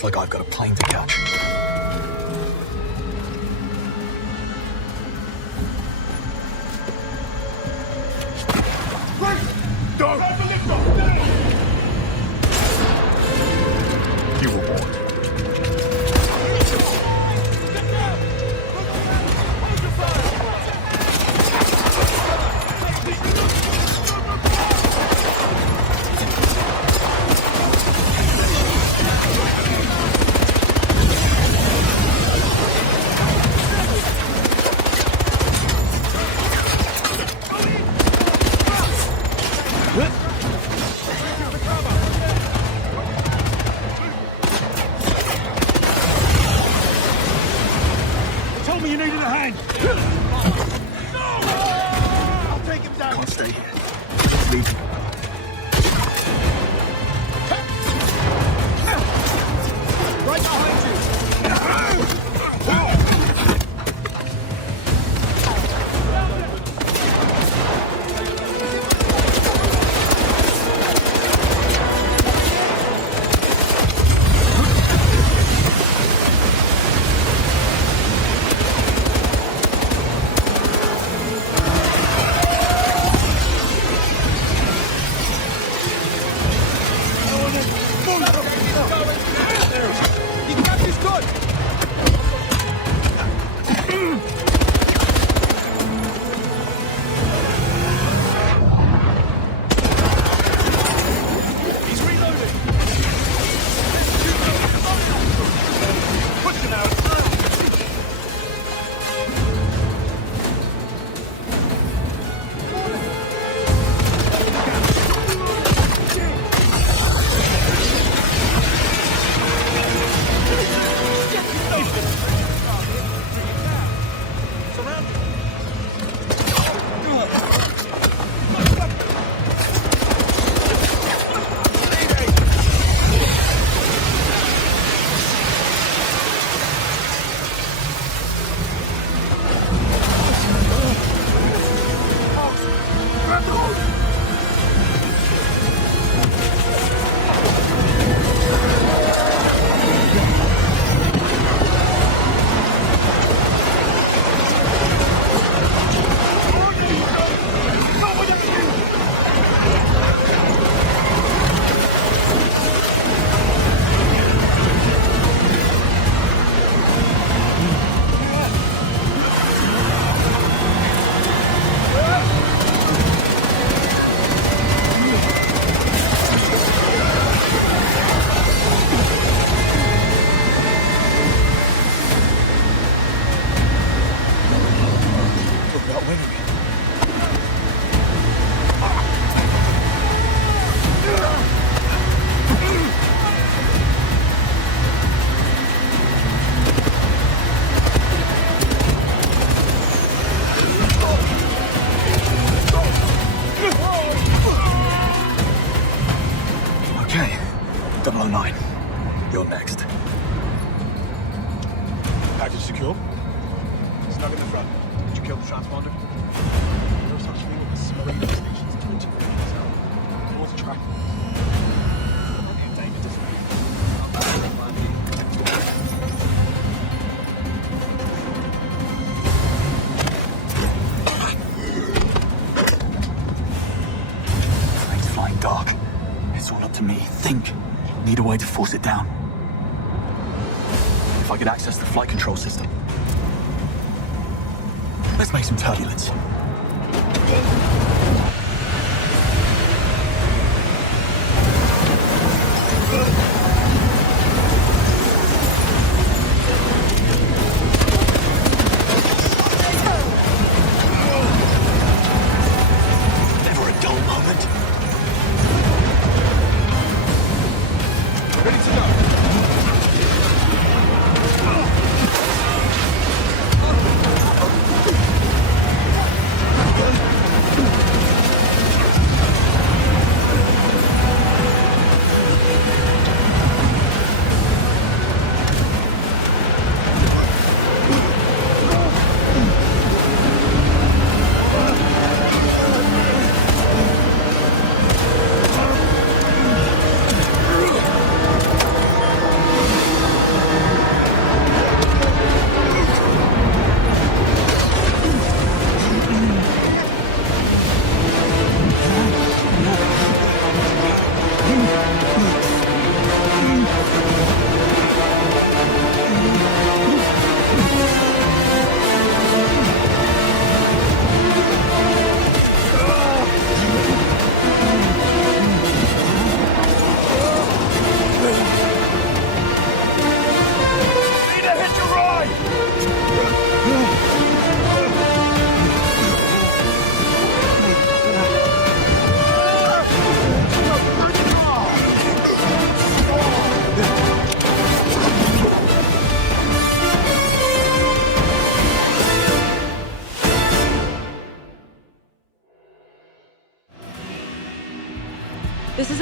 Looks like I've got a plane to catch. You were warned. Told me you needed a hand. I'll take him down. Can't stay here. Let's leave. Right behind you. Okay. 009. You're next. Package secure. Snug in the front. Did you kill the transponder? No such thing as smelling the stations 24 hours out. Towards track. Thing's flying dark. It's all up to me. Think. Need a way to force it down. If I could access the flight control system. Let's make some turbulence. Never a dull moment. Ready to go.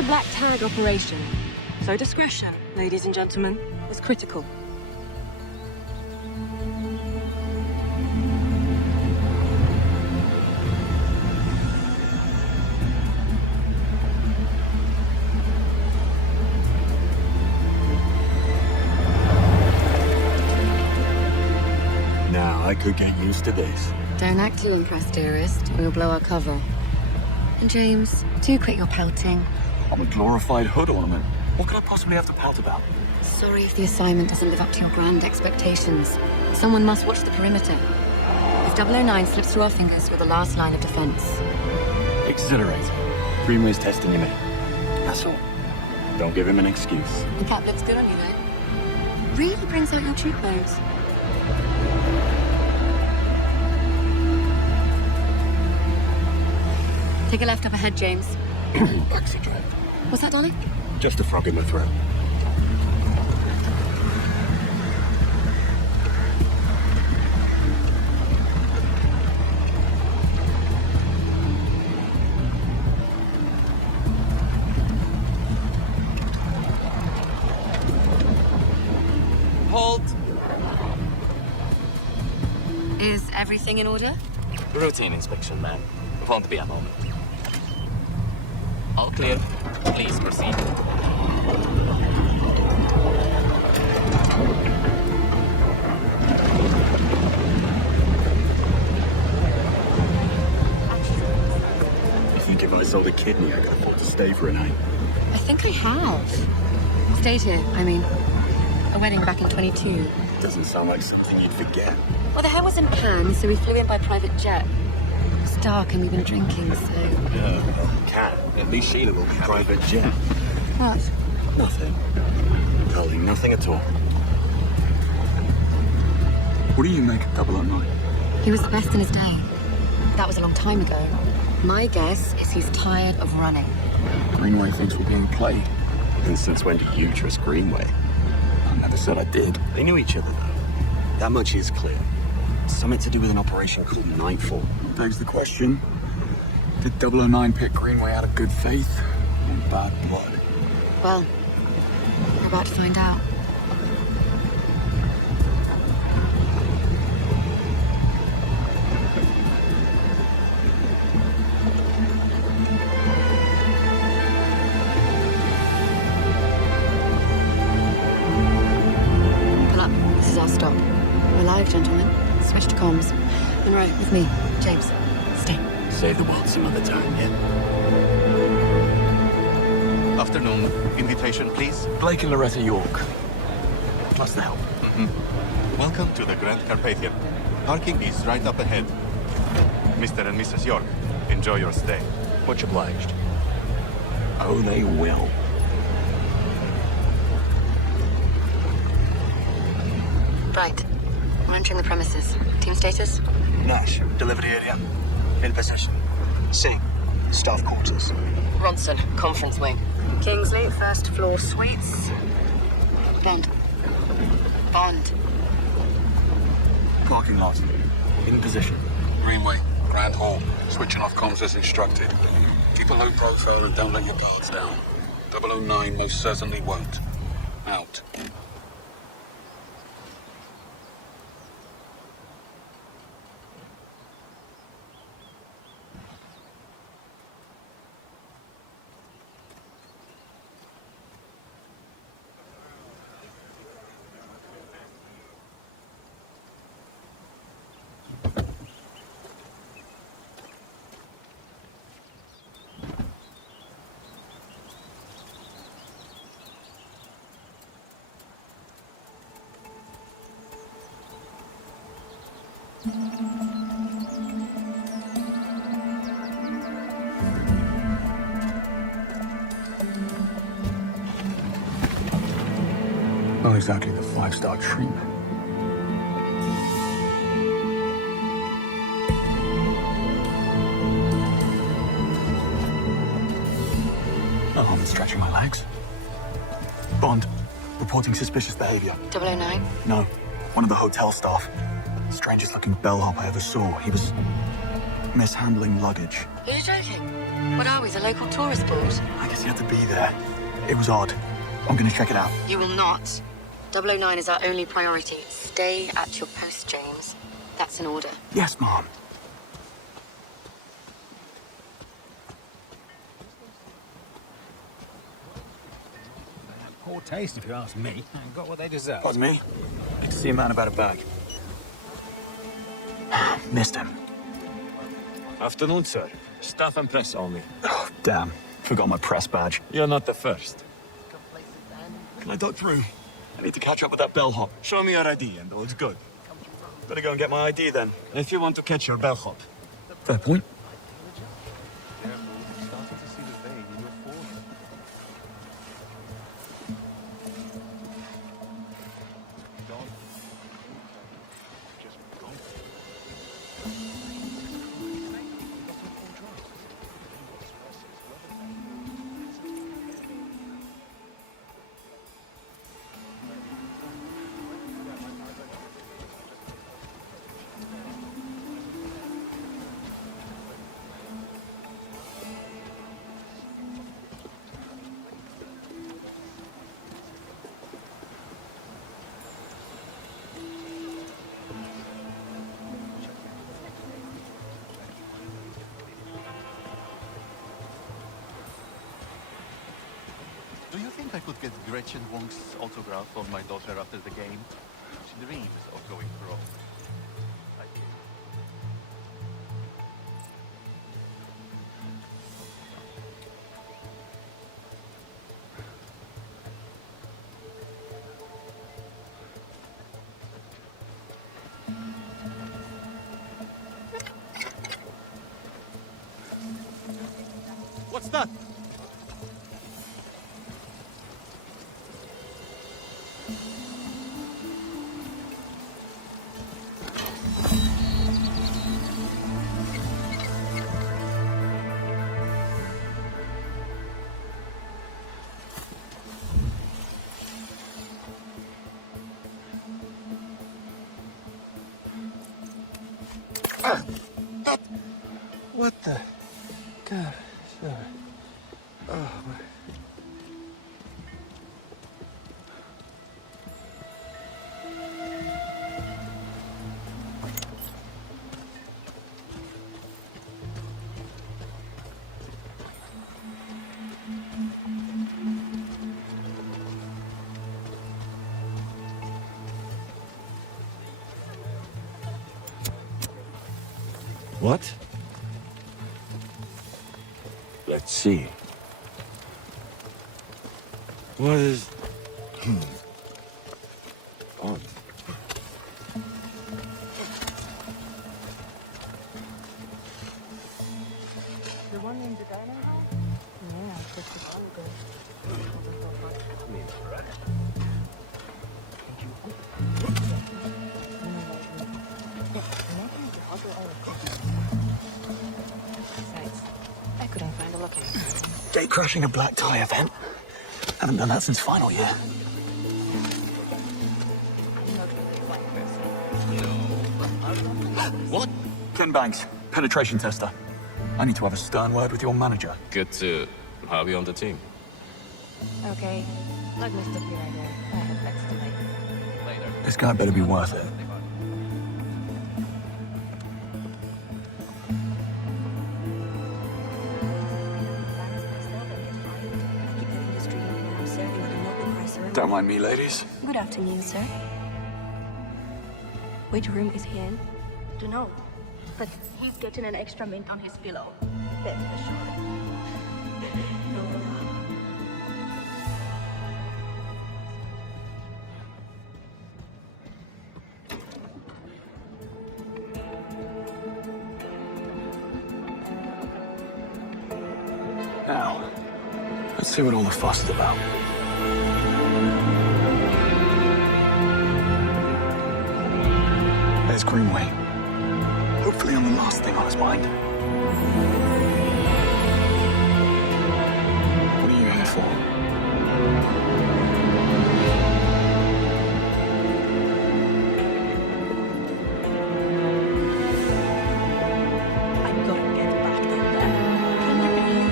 black tag operation. So discretion, ladies and gentlemen, is critical. Now, I could get used to this. Don't act too impressed, dearest, or you'll blow our cover. And James, do quit your pouting. I'm a glorified hood ornament. What could I possibly have to pout about? Sorry if the assignment doesn't live up to your grand expectations. Someone must watch the perimeter. If 009 slips through our fingers, you're the last line of defense. Exhilarating. Greenway's testing you, mate. That's all. Don't give him an excuse. The cap looks good on you, though. Really brings out your cheekbones. Take a left up ahead, James. Taxi drive. What's that, Dolly? Just a frog in my throat. Halt! Is everything in order? Routine inspection, ma'am. Won't be a moment. All clear. Please proceed. You think if I sold a kidney, I could afford to stay for a night? I think I have. Stayed here, I mean. A wedding back in 22. Doesn't sound like something you'd forget. Well, the hair was in Cannes, so we flew in by private jet. It's dark and we've been drinking, so... Yeah, well, cat. At least Sheila will be private jet. What? Nothing. Darling, nothing at all. What do you make of 009? He was the best in his day. That was a long time ago. My guess is he's tired of running. Greenway thinks we're being played. And since when do you trust Greenway? I never said I did. They knew each other, though. That much is clear. Something to do with an operation called Nightfall. Begs the question, did 009 pick Greenway out of good faith or bad blood? Well, we're about to find out. Pull up. This is our stop. We're live, gentlemen. Switch to comms. And right, with me, James. Stay. Save the world some other time, yeah? Afternoon. Invitation, please. Blake and Loretta York. Plus the help. Welcome to the Grand Carpathian. Parking is right up ahead. Mr. and Mrs. York, enjoy your stay. Much obliged. Oh, they will. Right. We're entering the premises. Team status? Nash, delivery area. In possession. C, staff quarters. Ronson, conference wing. Kingsley, first floor suites. Bond. Parking lot. In position. Greenway, Grand Hall. Switching off comms as instructed. Keep a low profile and don't let your guards down. 009 most certainly won't. Out. Not exactly the five-star treatment. No harm in stretching my legs. Bond, reporting suspicious behavior. 009? No, one of the hotel staff. Strangest looking bellhop I ever saw. He was mishandling luggage. Are you joking? What are we, the local tourist board? I guess you had to be there. It was odd. I'm gonna check it out. You will not. 009 is our only priority. Stay at your post, James. That's an order. Yes, Mom. Poor taste, if you ask me. Got what they deserve. Pardon me? Good to see a man about a bag. Missed him. Afternoon, sir. Staff and press only. Oh, damn. Forgot my press badge. You're not the first. Can I duck through? I need to catch up with that bellhop. Show me your ID and all is good. Better go and get my ID then. If you want to catch your bellhop. Fair point. Do you think I could get Gretchen Wong's autograph on my daughter after the game? She dreams of going pro. I do. What's that? What the? God, sorry. Oh, my. What? Let's see. What is... On. The one in the dining hall? Yeah, just a while ago. Besides, I couldn't find a looking. Gate crashing a black tie event. Haven't done that since final year. I'm not really a blind person. What? Ken Banks, penetration tester. I need to have a stern word with your manager. Good to have you on the team. Okay, let me stop you right there. I have bets to make. Later. This guy better be worth it. Don't mind me, ladies. Good afternoon, sir. Which room is he in? Don't know, but he's getting an extra mint on his pillow. That's for sure. Now, let's see what all the fuss is about. There's Greenway. Hopefully I'm the last thing on his mind. What are you here for? I gotta get back down there. Can you believe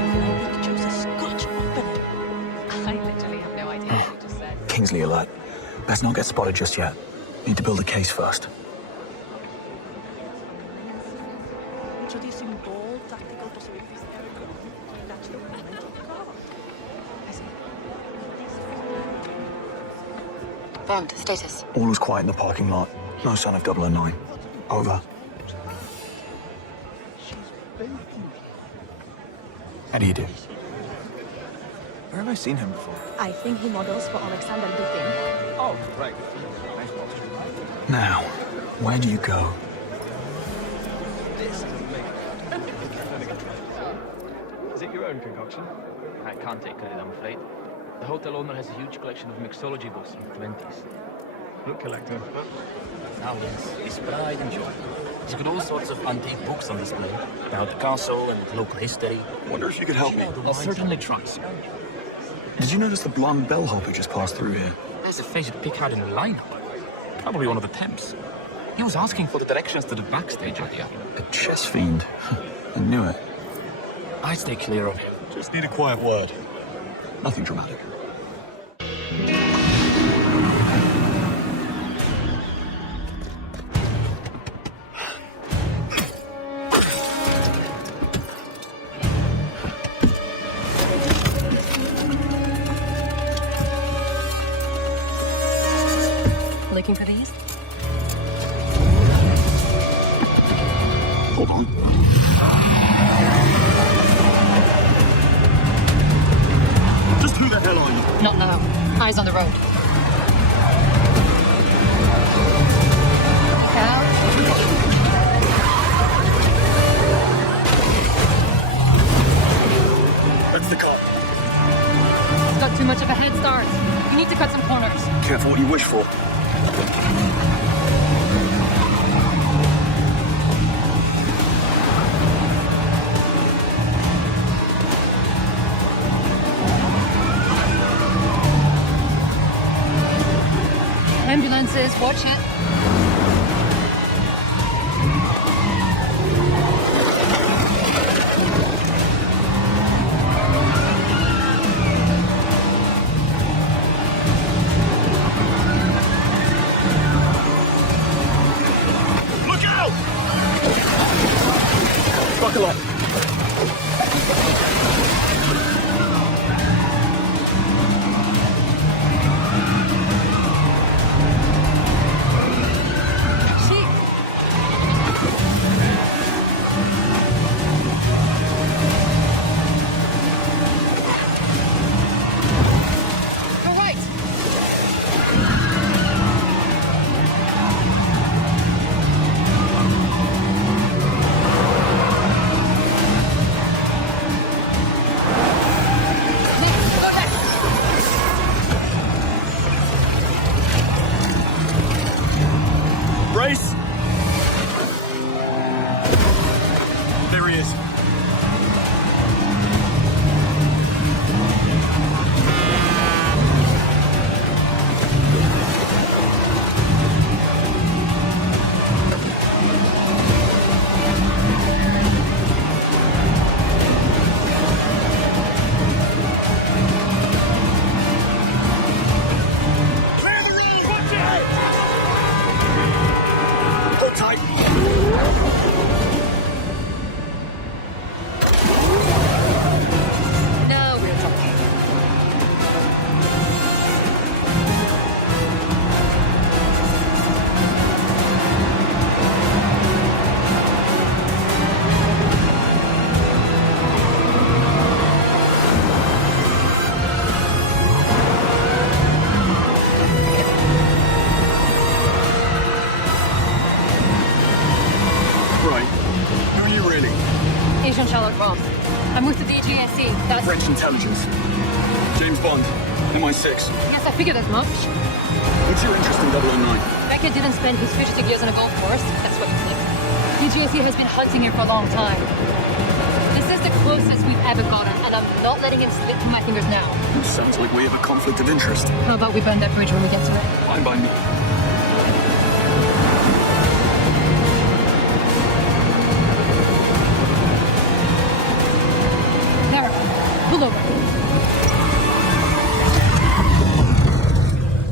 Kingsley alert. Let's not get spotted just yet. Need to build a case first. Introducing bold tactical possibilities every ground. That's the element of the car. Bond, status. All was quiet in the parking lot. No sign of 009. Over. How do you do? Where have I seen him before? I think he models for Alexander Dugin. Oh, right. Now, where do you go? Is it your own concoction? I can't take credit, I'm afraid. The hotel owner has a huge collection of mixology books from the 20s. Book collector. Now, yes, his pride and joy. He's got all sorts of antique books on display about the castle and local history. Wonder if you could help me. I'll certainly try, sir. Did you notice the blonde bellhop who just passed through here? There's a face you'd pick out in the lineup. Probably one of the temps. He was asking for the directions to the backstage area. A chess fiend. I knew it. I'd stay clear of him. Just need a quiet word. Nothing dramatic. Looking for these? Hold on. Just who the hell are you? Not now. Eyes on the road. Cal? That's the cop. It's got too much of a head start. You need to cut some corners. Careful what you wish for. Ambulances, watch it. Look out! Buckle up. Brace! There he is. Clear the road! Watch it! Hold tight. Now we're talking. Right. Who are you really? Agent Charlotte Holmes. I'm with the DGSE. That's... French intelligence. James Bond. MI6. Yes, I figured as much. What's your interest in 009? Beckett didn't spend his 52 years on a golf course. That's what you think. DGSE has been hunting him for a long time. This is the closest we've ever gotten, and I'm not letting him slip through my fingers now. Sounds like we have a conflict of interest. How about we burn that bridge when we get to it? Fine by me. Never. Pull over.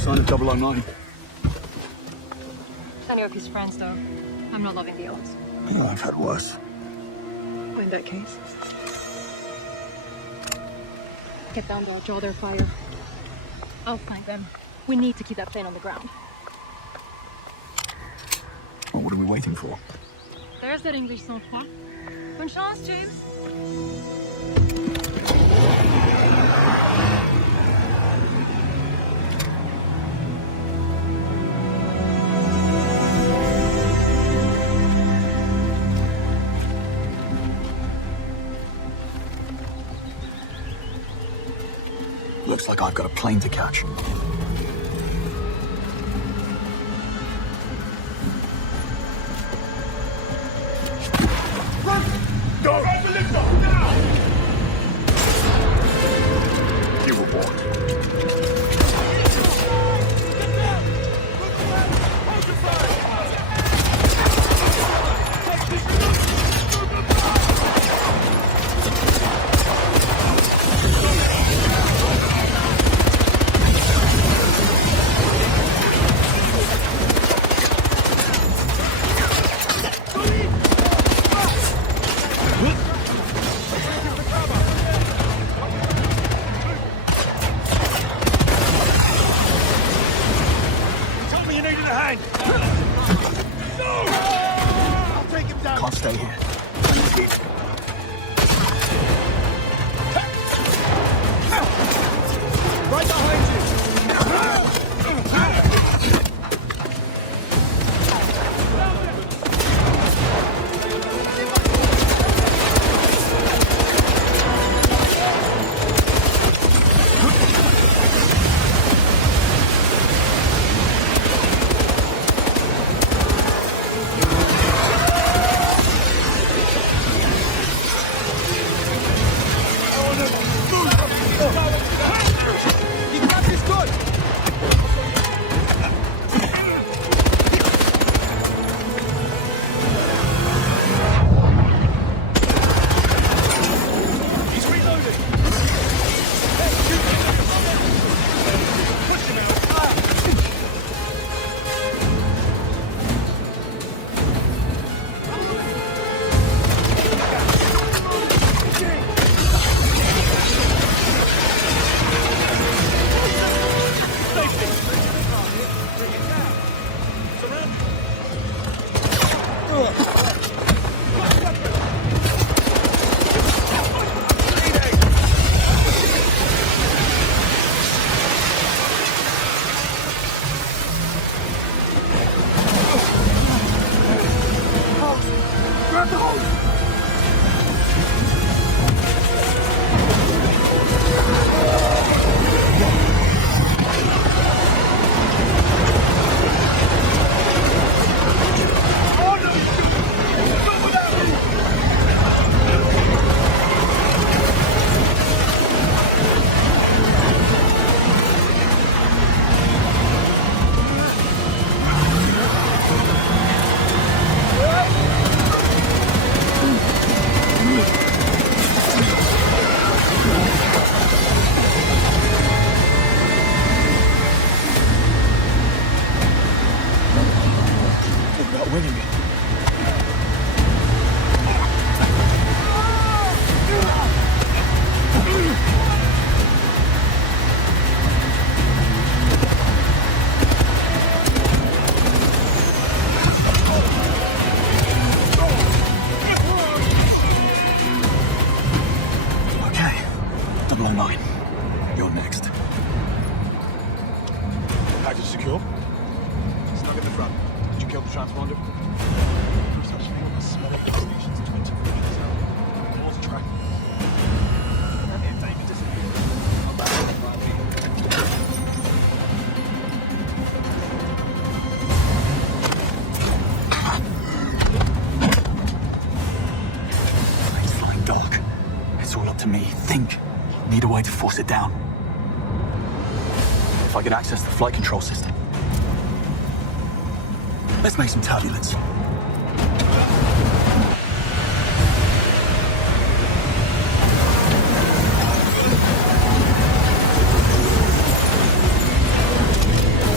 sign of 009. Plenty of his friends, though. I'm not loving the odds. Oh, I've had worse. In that case, get down there, draw their fire. I'll find them. We need to keep that plane on the ground. Well, what are we waiting for? There's that English sang-froid. Bonne chance, James. Looks like I've got a plane to catch. Run! Go! Open the lift up now! You were warned. Get down! Look around! Hold your fire! Take this! Can't stay here. Right behind you! transponder. First touch me with the smell of the station's 20 meters out. Walls track. And David disappeared. I'm back on the It's flying dark. It's all up to me. Think. Need a way to force it down. If I could access the flight control system. Let's make some turbulence.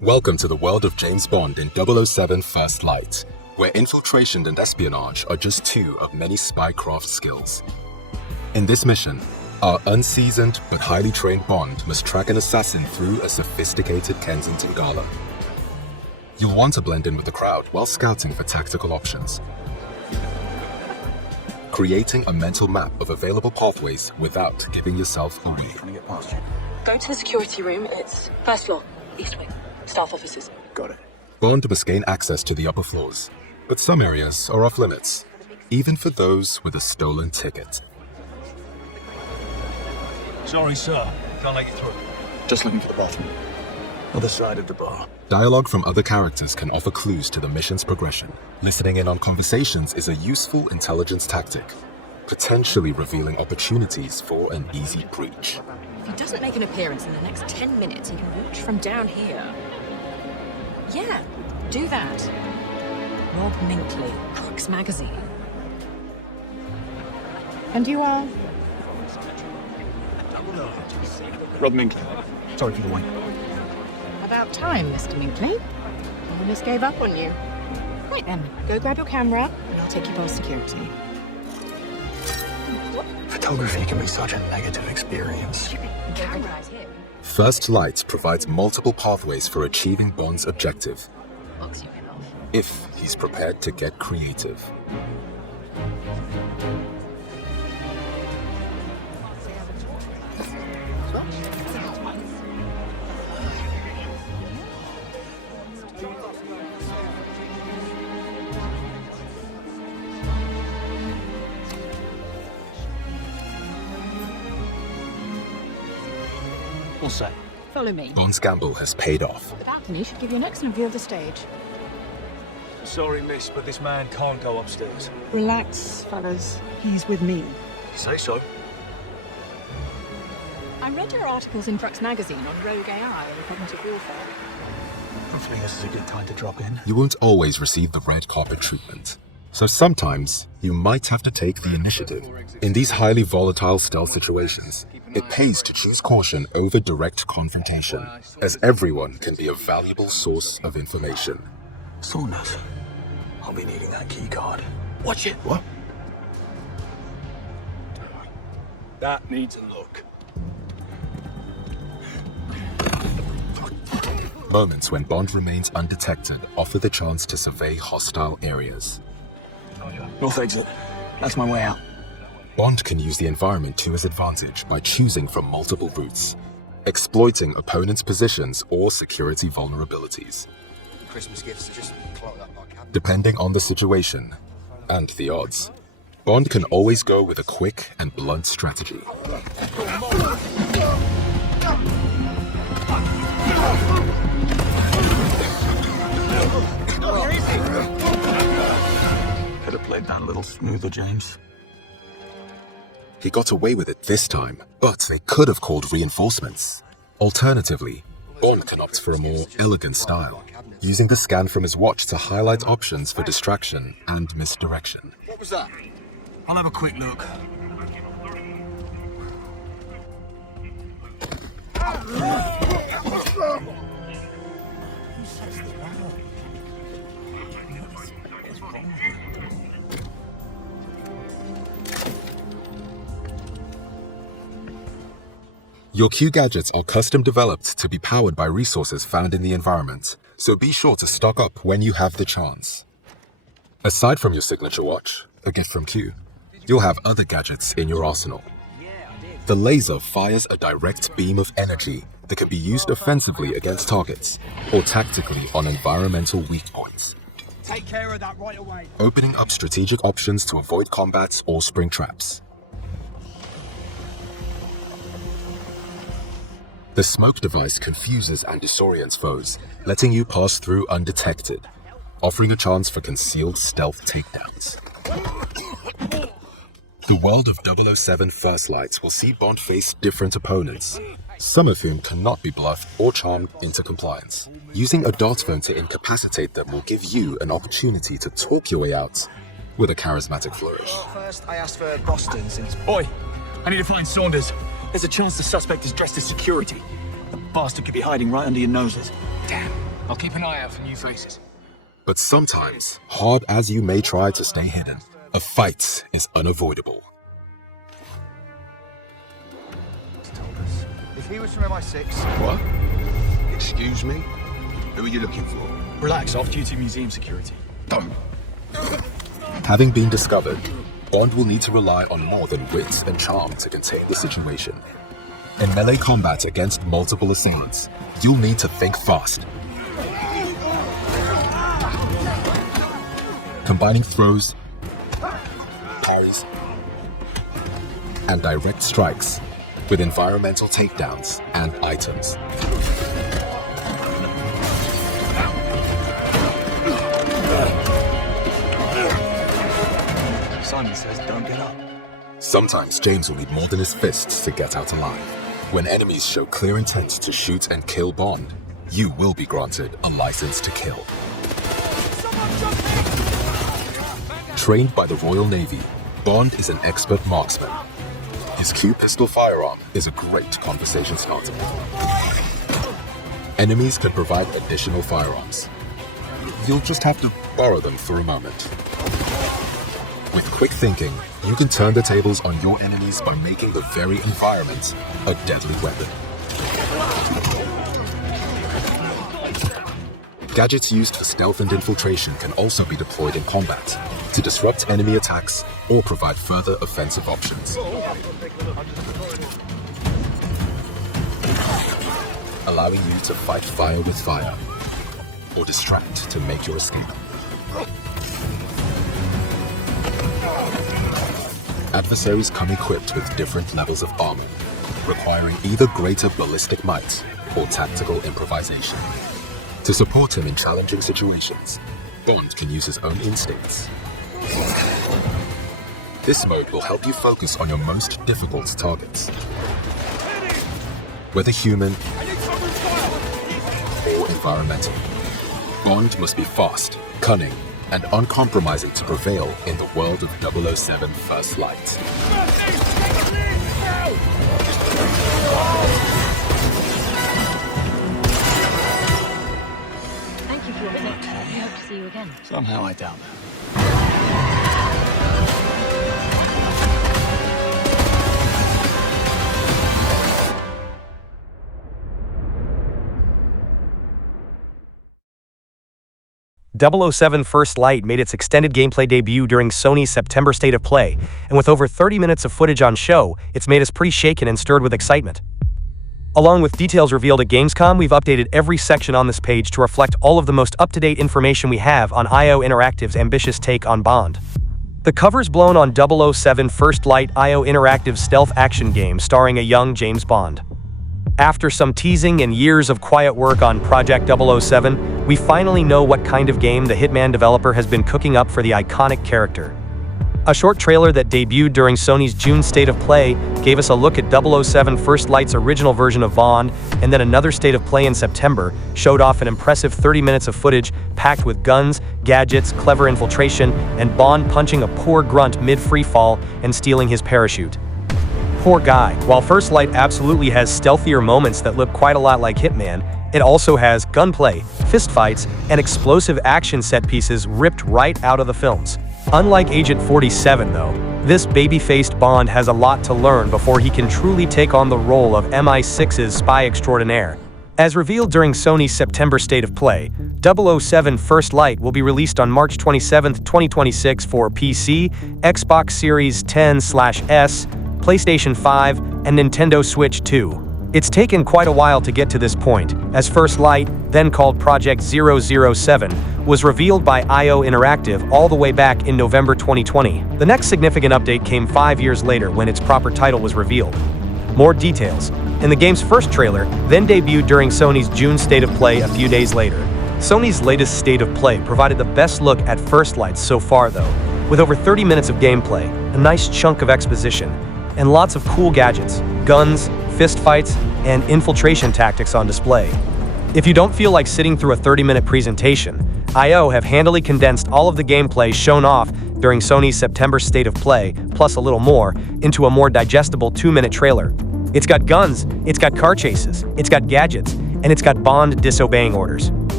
Welcome to the world of James Bond in 007 First Light, where infiltration and espionage are just two of many spycraft skills. In this mission, our unseasoned but highly trained Bond must track an assassin through a sophisticated Kensington gala. You'll want to blend in with the crowd while scouting for tactical options. Creating a mental map of available pathways without giving yourself away. Go to the security room. It's first floor, east wing. Staff offices. Got it. Bond must gain access to the upper floors, but some areas are off limits, even for those with a stolen ticket. Sorry, sir. Can't let you through. Just looking for the bathroom. Other side of the bar. Dialogue from other characters can offer clues to the mission's progression. Listening in on conversations is a useful intelligence tactic, potentially revealing opportunities for an easy breach. If he doesn't make an appearance in the next 10 minutes, he can watch from down here. Yeah, do that. Rob Minkley, Crux Magazine. And you are? Rob Minkley. Sorry for the wait. About time, Mr. Minkley. I almost gave up on you. Right then, go grab your camera, and I'll take you past security. Photography can be such a negative experience. First Light provides multiple pathways for achieving Bond's objective, if he's prepared to get creative. What's that? Follow me. Bond's gamble has paid off. The balcony should give you an excellent view of the stage. Sorry, miss, but this man can't go upstairs. Relax, fellas. He's with me. Say so. I read your articles in Crux Magazine on rogue AI and cognitive warfare. Hopefully this is a good time to drop in. You won't always receive the red carpet treatment, so sometimes you might have to take the initiative. In these highly volatile stealth situations, it pays to choose caution over direct confrontation, as everyone can be a valuable source of information. Saunders. I'll be needing that key card. Watch it. What? That needs a look. Moments when Bond remains undetected offer the chance to survey hostile areas. North exit. That's my way out. Bond can use the environment to his advantage by choosing from multiple routes, exploiting opponents' positions or security vulnerabilities. Christmas gifts are just clogged up our cabinet. Depending on the situation and the odds, Bond can always go with a quick and blunt strategy. Could have played that a little smoother, James. He got away with it this time, but they could have called reinforcements. Alternatively, Bond can opt for a more elegant style, using the scan from his watch to highlight options for distraction and misdirection. What was that? I'll have a quick look. Your Q gadgets are custom developed to be powered by resources found in the environment, so be sure to stock up when you have the chance. Aside from your signature watch, a gift from Q, you'll have other gadgets in your arsenal. The laser fires a direct beam of energy that can be used offensively against targets or tactically on environmental weak points, Take care of that right away. opening up strategic options to avoid combats or spring traps. The smoke device confuses and disorients foes, letting you pass through undetected, offering a chance for concealed stealth takedowns. The world of 007 First Light will see Bond face different opponents, some of whom cannot be bluffed or charmed into compliance. Using a dart phone to incapacitate them will give you an opportunity to talk your way out with a charismatic flourish. First, I asked for Boston since... Oi! I need to find Saunders. There's a chance the suspect is dressed as security. The bastard could be hiding right under your noses. Damn. I'll keep an eye out for new faces. But sometimes, hard as you may try to stay hidden, a fight is unavoidable. If he was from MI6... What? Excuse me? Who are you looking for? Relax, off-duty museum security. Don't. Having been discovered, Bond will need to rely on more than wit and charm to contain the situation. In melee combat against multiple assailants, you'll need to think fast. Combining throws, parries, and direct strikes with environmental takedowns and items. Simon says don't get up. Sometimes James will need more than his fists to get out alive. When enemies show clear intent to shoot and kill Bond, you will be granted a license to kill. Trained by the Royal Navy, Bond is an expert marksman. His Q pistol firearm is a great conversation starter. Enemies can provide additional firearms. You'll just have to borrow them for a moment. With quick thinking, you can turn the tables on your enemies by making the very environment a deadly weapon. Gadgets used for stealth and infiltration can also be deployed in combat to disrupt enemy attacks or provide further offensive options, allowing you to fight fire with fire or distract to make your escape. Adversaries come equipped with different levels of armor, requiring either greater ballistic might or tactical improvisation. To support him in challenging situations, Bond can use his own instincts. This mode will help you focus on your most difficult targets. Whether human or environmental, Bond must be fast, cunning, and uncompromising to prevail in the world of 007 First Light. Thank you for your visit. We hope to see you again. Somehow I doubt that. .007 First Light made its extended gameplay debut during Sony's September State of Play, and with over 30 minutes of footage on show, it's made us pretty shaken and stirred with excitement. Along with details revealed at Gamescom, we've updated every section on this page to reflect all of the most up-to-date information we have on IO Interactive's ambitious take on Bond. The cover's blown on 007 First Light, IO Interactive's stealth action game starring a young James Bond. After some teasing and years of quiet work on Project 007, we finally know what kind of game the Hitman developer has been cooking up for the iconic character. A short trailer that debuted during Sony's June State of Play gave us a look at 007 First Light's original version of Bond, and then another State of Play in September showed off an impressive 30 minutes of footage packed with guns, gadgets, clever infiltration, and Bond punching a poor grunt mid-free fall and stealing his parachute. Poor guy. While First Light absolutely has stealthier moments that look quite a lot like Hitman, it also has gunplay, fistfights, and explosive action set pieces ripped right out of the films. Unlike Agent 47, though, this baby-faced Bond has a lot to learn before he can truly take on the role of MI6's spy extraordinaire. As revealed during Sony's September State of Play, 007 First Light will be released on March 27, 2026 for PC, Xbox Series X/S, PlayStation 5, and Nintendo Switch 2. It's taken quite a while to get to this point, as First Light, then called Project 007, was revealed by IO Interactive all the way back in November 2020. The next significant update came 5 years later when its proper title was revealed. More details. In the game's first trailer, then debuted during Sony's June State of Play a few days later. Sony's latest State of Play provided the best look at First Light so far, though, with over 30 minutes of gameplay, a nice chunk of exposition, and lots of cool gadgets, guns, fistfights, and infiltration tactics on display. If you don't feel like sitting through a 30-minute presentation, IO have handily condensed all of the gameplay shown off during Sony's September State of Play, plus a little more, into a more digestible 2-minute trailer. It's got guns, it's got car chases, it's got gadgets, and it's got Bond disobeying orders.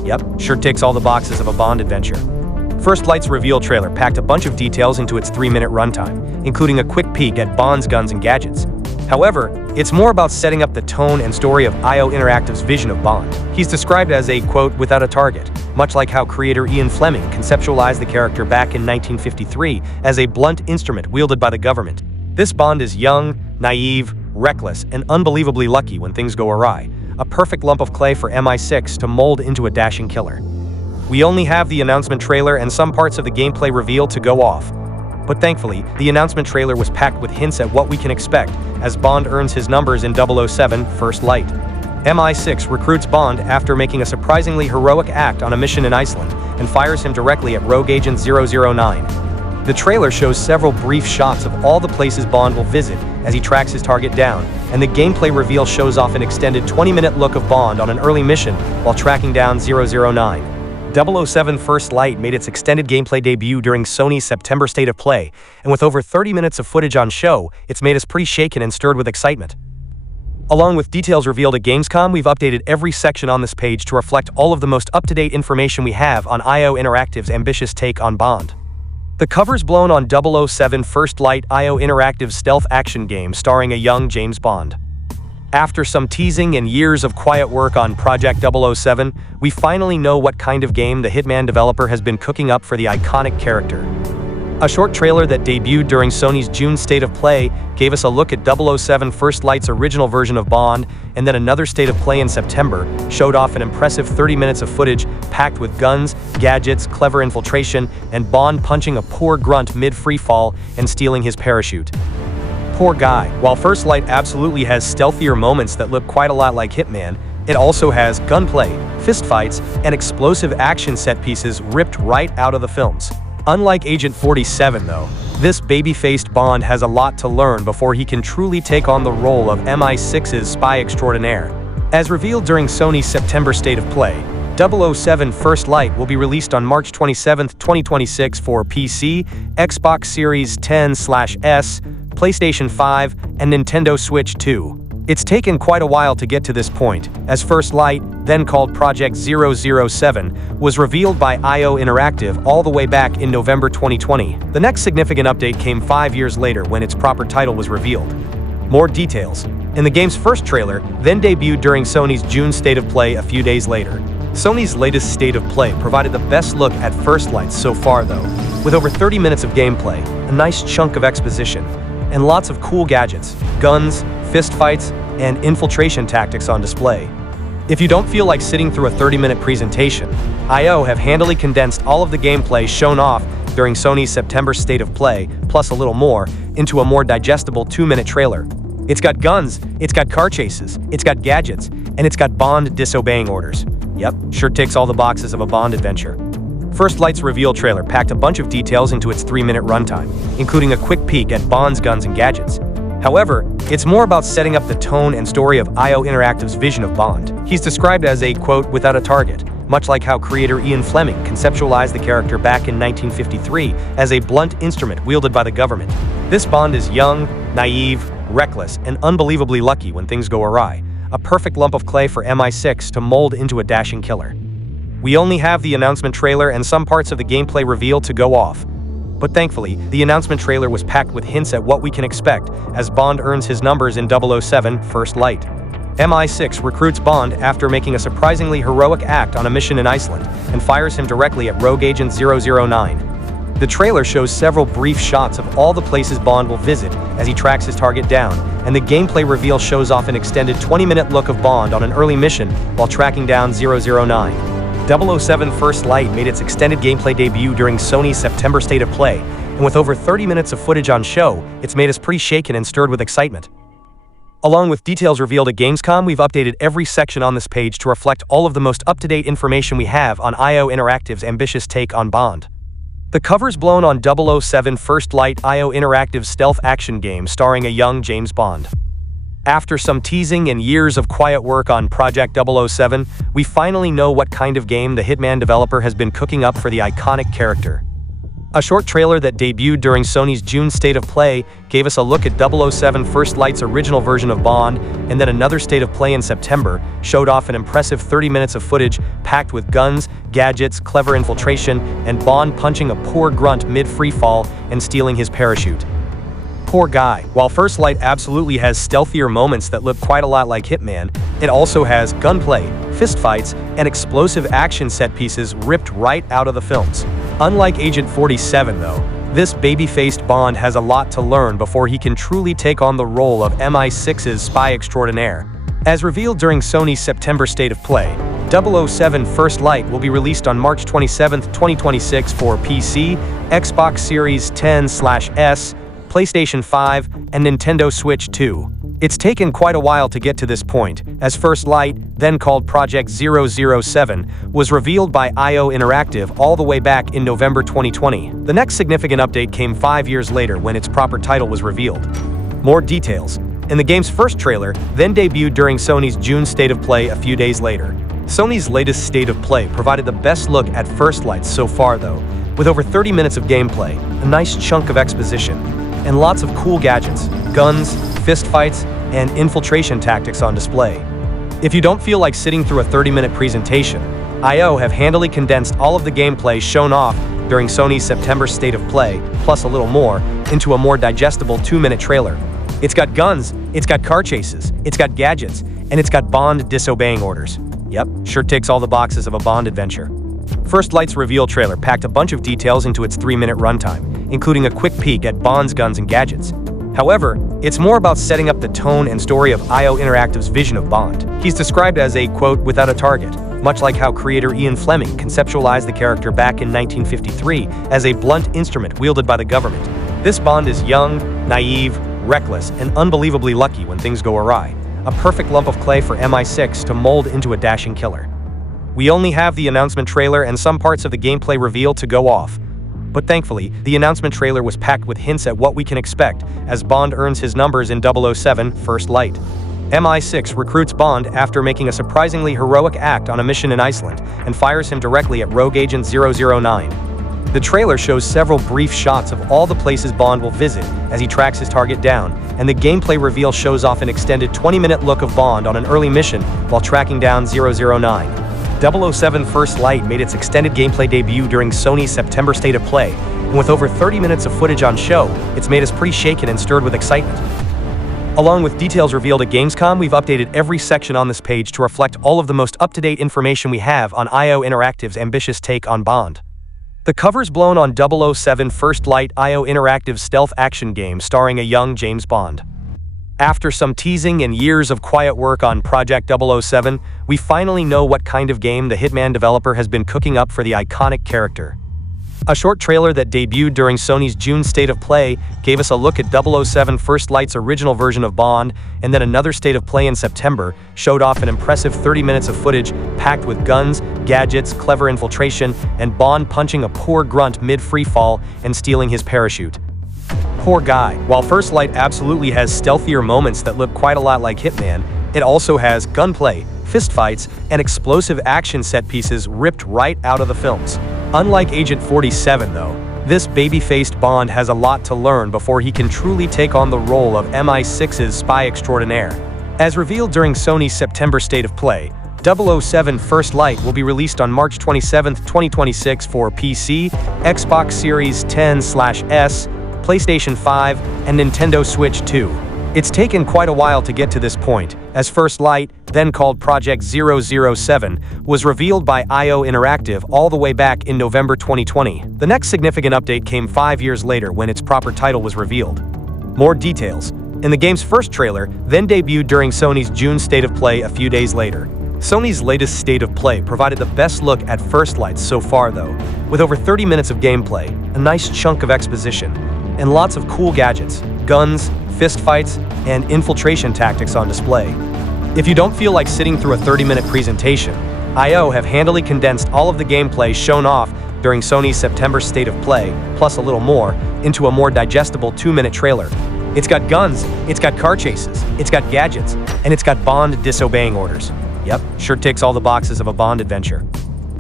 Yep, sure ticks all the boxes of a Bond adventure. First Light's reveal trailer packed a bunch of details into its 3-minute runtime, including a quick peek at Bond's guns and gadgets. However, it's more about setting up the tone and story of IO Interactive's vision of Bond. He's described as a, quote, without a target, much like how creator Ian Fleming conceptualized the character back in 1953 as a blunt instrument wielded by the government. This Bond is young, naive, reckless, and unbelievably lucky when things go awry, a perfect lump of clay for MI6 to mold into a dashing killer. We only have the announcement trailer and some parts of the gameplay reveal to go off. But thankfully, the announcement trailer was packed with hints at what we can expect as Bond earns his numbers in 007 First Light. MI6 recruits Bond after making a surprisingly heroic act on a mission in Iceland and fires him directly at Rogue Agent 009. The trailer shows several brief shots of all the places Bond will visit as he tracks his target down, and the gameplay reveal shows off an extended 20-minute look of Bond on an early mission while tracking down 009. 007 First Light made its extended gameplay debut during Sony's September State of Play, and with over 30 minutes of footage on show, it's made us pretty shaken and stirred with excitement. Along with details revealed at Gamescom, we've updated every section on this page to reflect all of the most up-to-date information we have on IO Interactive's ambitious take on Bond. The cover's blown on 007 First Light, IO Interactive's stealth action game starring a young James Bond. After some teasing and years of quiet work on Project 007, we finally know what kind of game the Hitman developer has been cooking up for the iconic character. A short trailer that debuted during Sony's June State of Play gave us a look at 007 First Light's original version of Bond, and then another State of Play in September showed off an impressive 30 minutes of footage packed with guns, gadgets, clever infiltration, and Bond punching a poor grunt mid-free fall and stealing his parachute. Poor guy. While First Light absolutely has stealthier moments that look quite a lot like Hitman, it also has gunplay, fistfights, and explosive action set pieces ripped right out of the films. Unlike Agent 47, though, this baby-faced Bond has a lot to learn before he can truly take on the role of MI6's spy extraordinaire. As revealed during Sony's September State of Play, 007 First Light will be released on March 27, 2026 for PC, Xbox Series X/S, PlayStation 5, and Nintendo Switch 2. It's taken quite a while to get to this point, as First Light, then called Project 007, was revealed by IO Interactive all the way back in November 2020. The next significant update came 5 years later when its proper title was revealed. More details. In the game's first trailer, then debuted during Sony's June State of Play a few days later. Sony's latest State of Play provided the best look at First Light so far, though, with over 30 minutes of gameplay, a nice chunk of exposition, and lots of cool gadgets, guns, fistfights, and infiltration tactics on display. If you don't feel like sitting through a 30-minute presentation, IO have handily condensed all of the gameplay shown off during Sony's September State of Play, plus a little more, into a more digestible 2-minute trailer. It's got guns, it's got car chases, it's got gadgets, and it's got Bond disobeying orders. Yep, sure ticks all the boxes of a Bond adventure. First Light's reveal trailer packed a bunch of details into its 3-minute runtime, including a quick peek at Bond's guns and gadgets. However, it's more about setting up the tone and story of IO Interactive's vision of Bond. He's described as a, quote, without a target, much like how creator Ian Fleming conceptualized the character back in 1953 as a blunt instrument wielded by the government. This Bond is young, naive, reckless, and unbelievably lucky when things go awry, a perfect lump of clay for MI6 to mold into a dashing killer. We only have the announcement trailer and some parts of the gameplay reveal to go off. But thankfully, the announcement trailer was packed with hints at what we can expect as Bond earns his numbers in 007 First Light. MI6 recruits Bond after making a surprisingly heroic act on a mission in Iceland and fires him directly at Rogue Agent 009. The trailer shows several brief shots of all the places Bond will visit as he tracks his target down, and the gameplay reveal shows off an extended 20-minute look of Bond on an early mission while tracking down 009. 007 First Light made its extended gameplay debut during Sony's September State of Play, and with over 30 minutes of footage on show, it's made us pretty shaken and stirred with excitement. Along with details revealed at Gamescom, we've updated every section on this page to reflect all of the most up-to-date information we have on IO Interactive's ambitious take on Bond. The cover's blown on 007 First Light, IO Interactive's stealth action game starring a young James Bond. After some teasing and years of quiet work on Project 007, we finally know what kind of game the Hitman developer has been cooking up for the iconic character. A short trailer that debuted during Sony's June State of Play gave us a look at 007 First Light's original version of Bond, and then another State of Play in September showed off an impressive 30 minutes of footage packed with guns, gadgets, clever infiltration, and Bond punching a poor grunt mid-free fall and stealing his parachute. Poor guy. While First Light absolutely has stealthier moments that look quite a lot like Hitman, it also has gunplay, fistfights, and explosive action set pieces ripped right out of the films. Unlike Agent 47, though, this baby-faced Bond has a lot to learn before he can truly take on the role of MI6's spy extraordinaire. As revealed during Sony's September State of Play, 007 First Light will be released on March 27, 2026 for PC, Xbox Series X/S, PlayStation 5, and Nintendo Switch 2. It's taken quite a while to get to this point, as First Light, then called Project 007, was revealed by IO Interactive all the way back in November 2020. The next significant update came 5 years later when its proper title was revealed. More details. In the game's first trailer, then debuted during Sony's June State of Play a few days later. Sony's latest State of Play provided the best look at First Light so far though, with over 30 minutes of gameplay, a nice chunk of exposition, and lots of cool gadgets, guns, fistfights, and infiltration tactics on display. If you don't feel like sitting through a 30-minute presentation, IO have handily condensed all of the gameplay shown off during Sony's September State of Play, plus a little more, into a more digestible 2-minute trailer. It's got guns, it's got car chases, it's got gadgets, and it's got Bond disobeying orders. Yep, sure ticks all the boxes of a Bond adventure. First Light's reveal trailer packed a bunch of details into its 3-minute runtime, including a quick peek at Bond's guns and gadgets. However, it's more about setting up the tone and story of IO Interactive's vision of Bond. He's described as a, quote, without a target, much like how creator Ian Fleming conceptualized the character back in 1953 as a blunt instrument wielded by the government. This Bond is young, naive, reckless, and unbelievably lucky when things go awry. A perfect lump of clay for MI6 to mold into a dashing killer. We only have the announcement trailer and some parts of the gameplay reveal to go off. But thankfully, the announcement trailer was packed with hints at what we can expect as Bond earns his numbers in 007 First Light. MI6 recruits Bond after making a surprisingly heroic act on a mission in Iceland and fires him directly at Rogue Agent 009. The trailer shows several brief shots of all the places Bond will visit as he tracks his target down, and the gameplay reveal shows off an extended 20-minute look of Bond on an early mission while tracking down 009. 007 First Light made its extended gameplay debut during Sony's September State of Play, and with over 30 minutes of footage on show, it's made us pretty shaken and stirred with excitement. Along with details revealed at Gamescom, we've updated every section on this page to reflect all of the most up-to-date information we have on IO Interactive's ambitious take on Bond. The cover's blown on 007 First Light, IO Interactive's stealth action game starring a young James Bond. After some teasing and years of quiet work on Project 007, we finally know what kind of game the Hitman developer has been cooking up for the iconic character. A short trailer that debuted during Sony's June State of Play gave us a look at 007 First Light's original version of Bond, and then another State of Play in September showed off an impressive 30 minutes of footage packed with guns, gadgets, clever infiltration, and Bond punching a poor grunt mid-free fall and stealing his parachute. Poor guy. While First Light absolutely has stealthier moments that look quite a lot like Hitman, it also has gunplay, fistfights, and explosive action set pieces ripped right out of the films. Unlike Agent 47 though, this baby-faced Bond has a lot to learn before he can truly take on the role of MI6's spy extraordinaire. As revealed during Sony's September State of Play, 007 First Light will be released on March 27, 2026 for PC, Xbox Series X/S, PlayStation 5, and Nintendo Switch 2. It's taken quite a while to get to this point, as First Light, then called Project 007, was revealed by IO Interactive all the way back in November 2020. The next significant update came 5 years later when its proper title was revealed. More details. In the game's first trailer, then debuted during Sony's June State of Play a few days later. Sony's latest State of Play provided the best look at First Light so far though, with over 30 minutes of gameplay, a nice chunk of exposition, and lots of cool gadgets, guns, fistfights, and infiltration tactics on display. If you don't feel like sitting through a 30-minute presentation, IO have handily condensed all of the gameplay shown off during Sony's September State of Play, plus a little more, into a more digestible 2-minute trailer. It's got guns, it's got car chases, it's got gadgets, and it's got Bond disobeying orders. Yep, sure ticks all the boxes of a Bond adventure.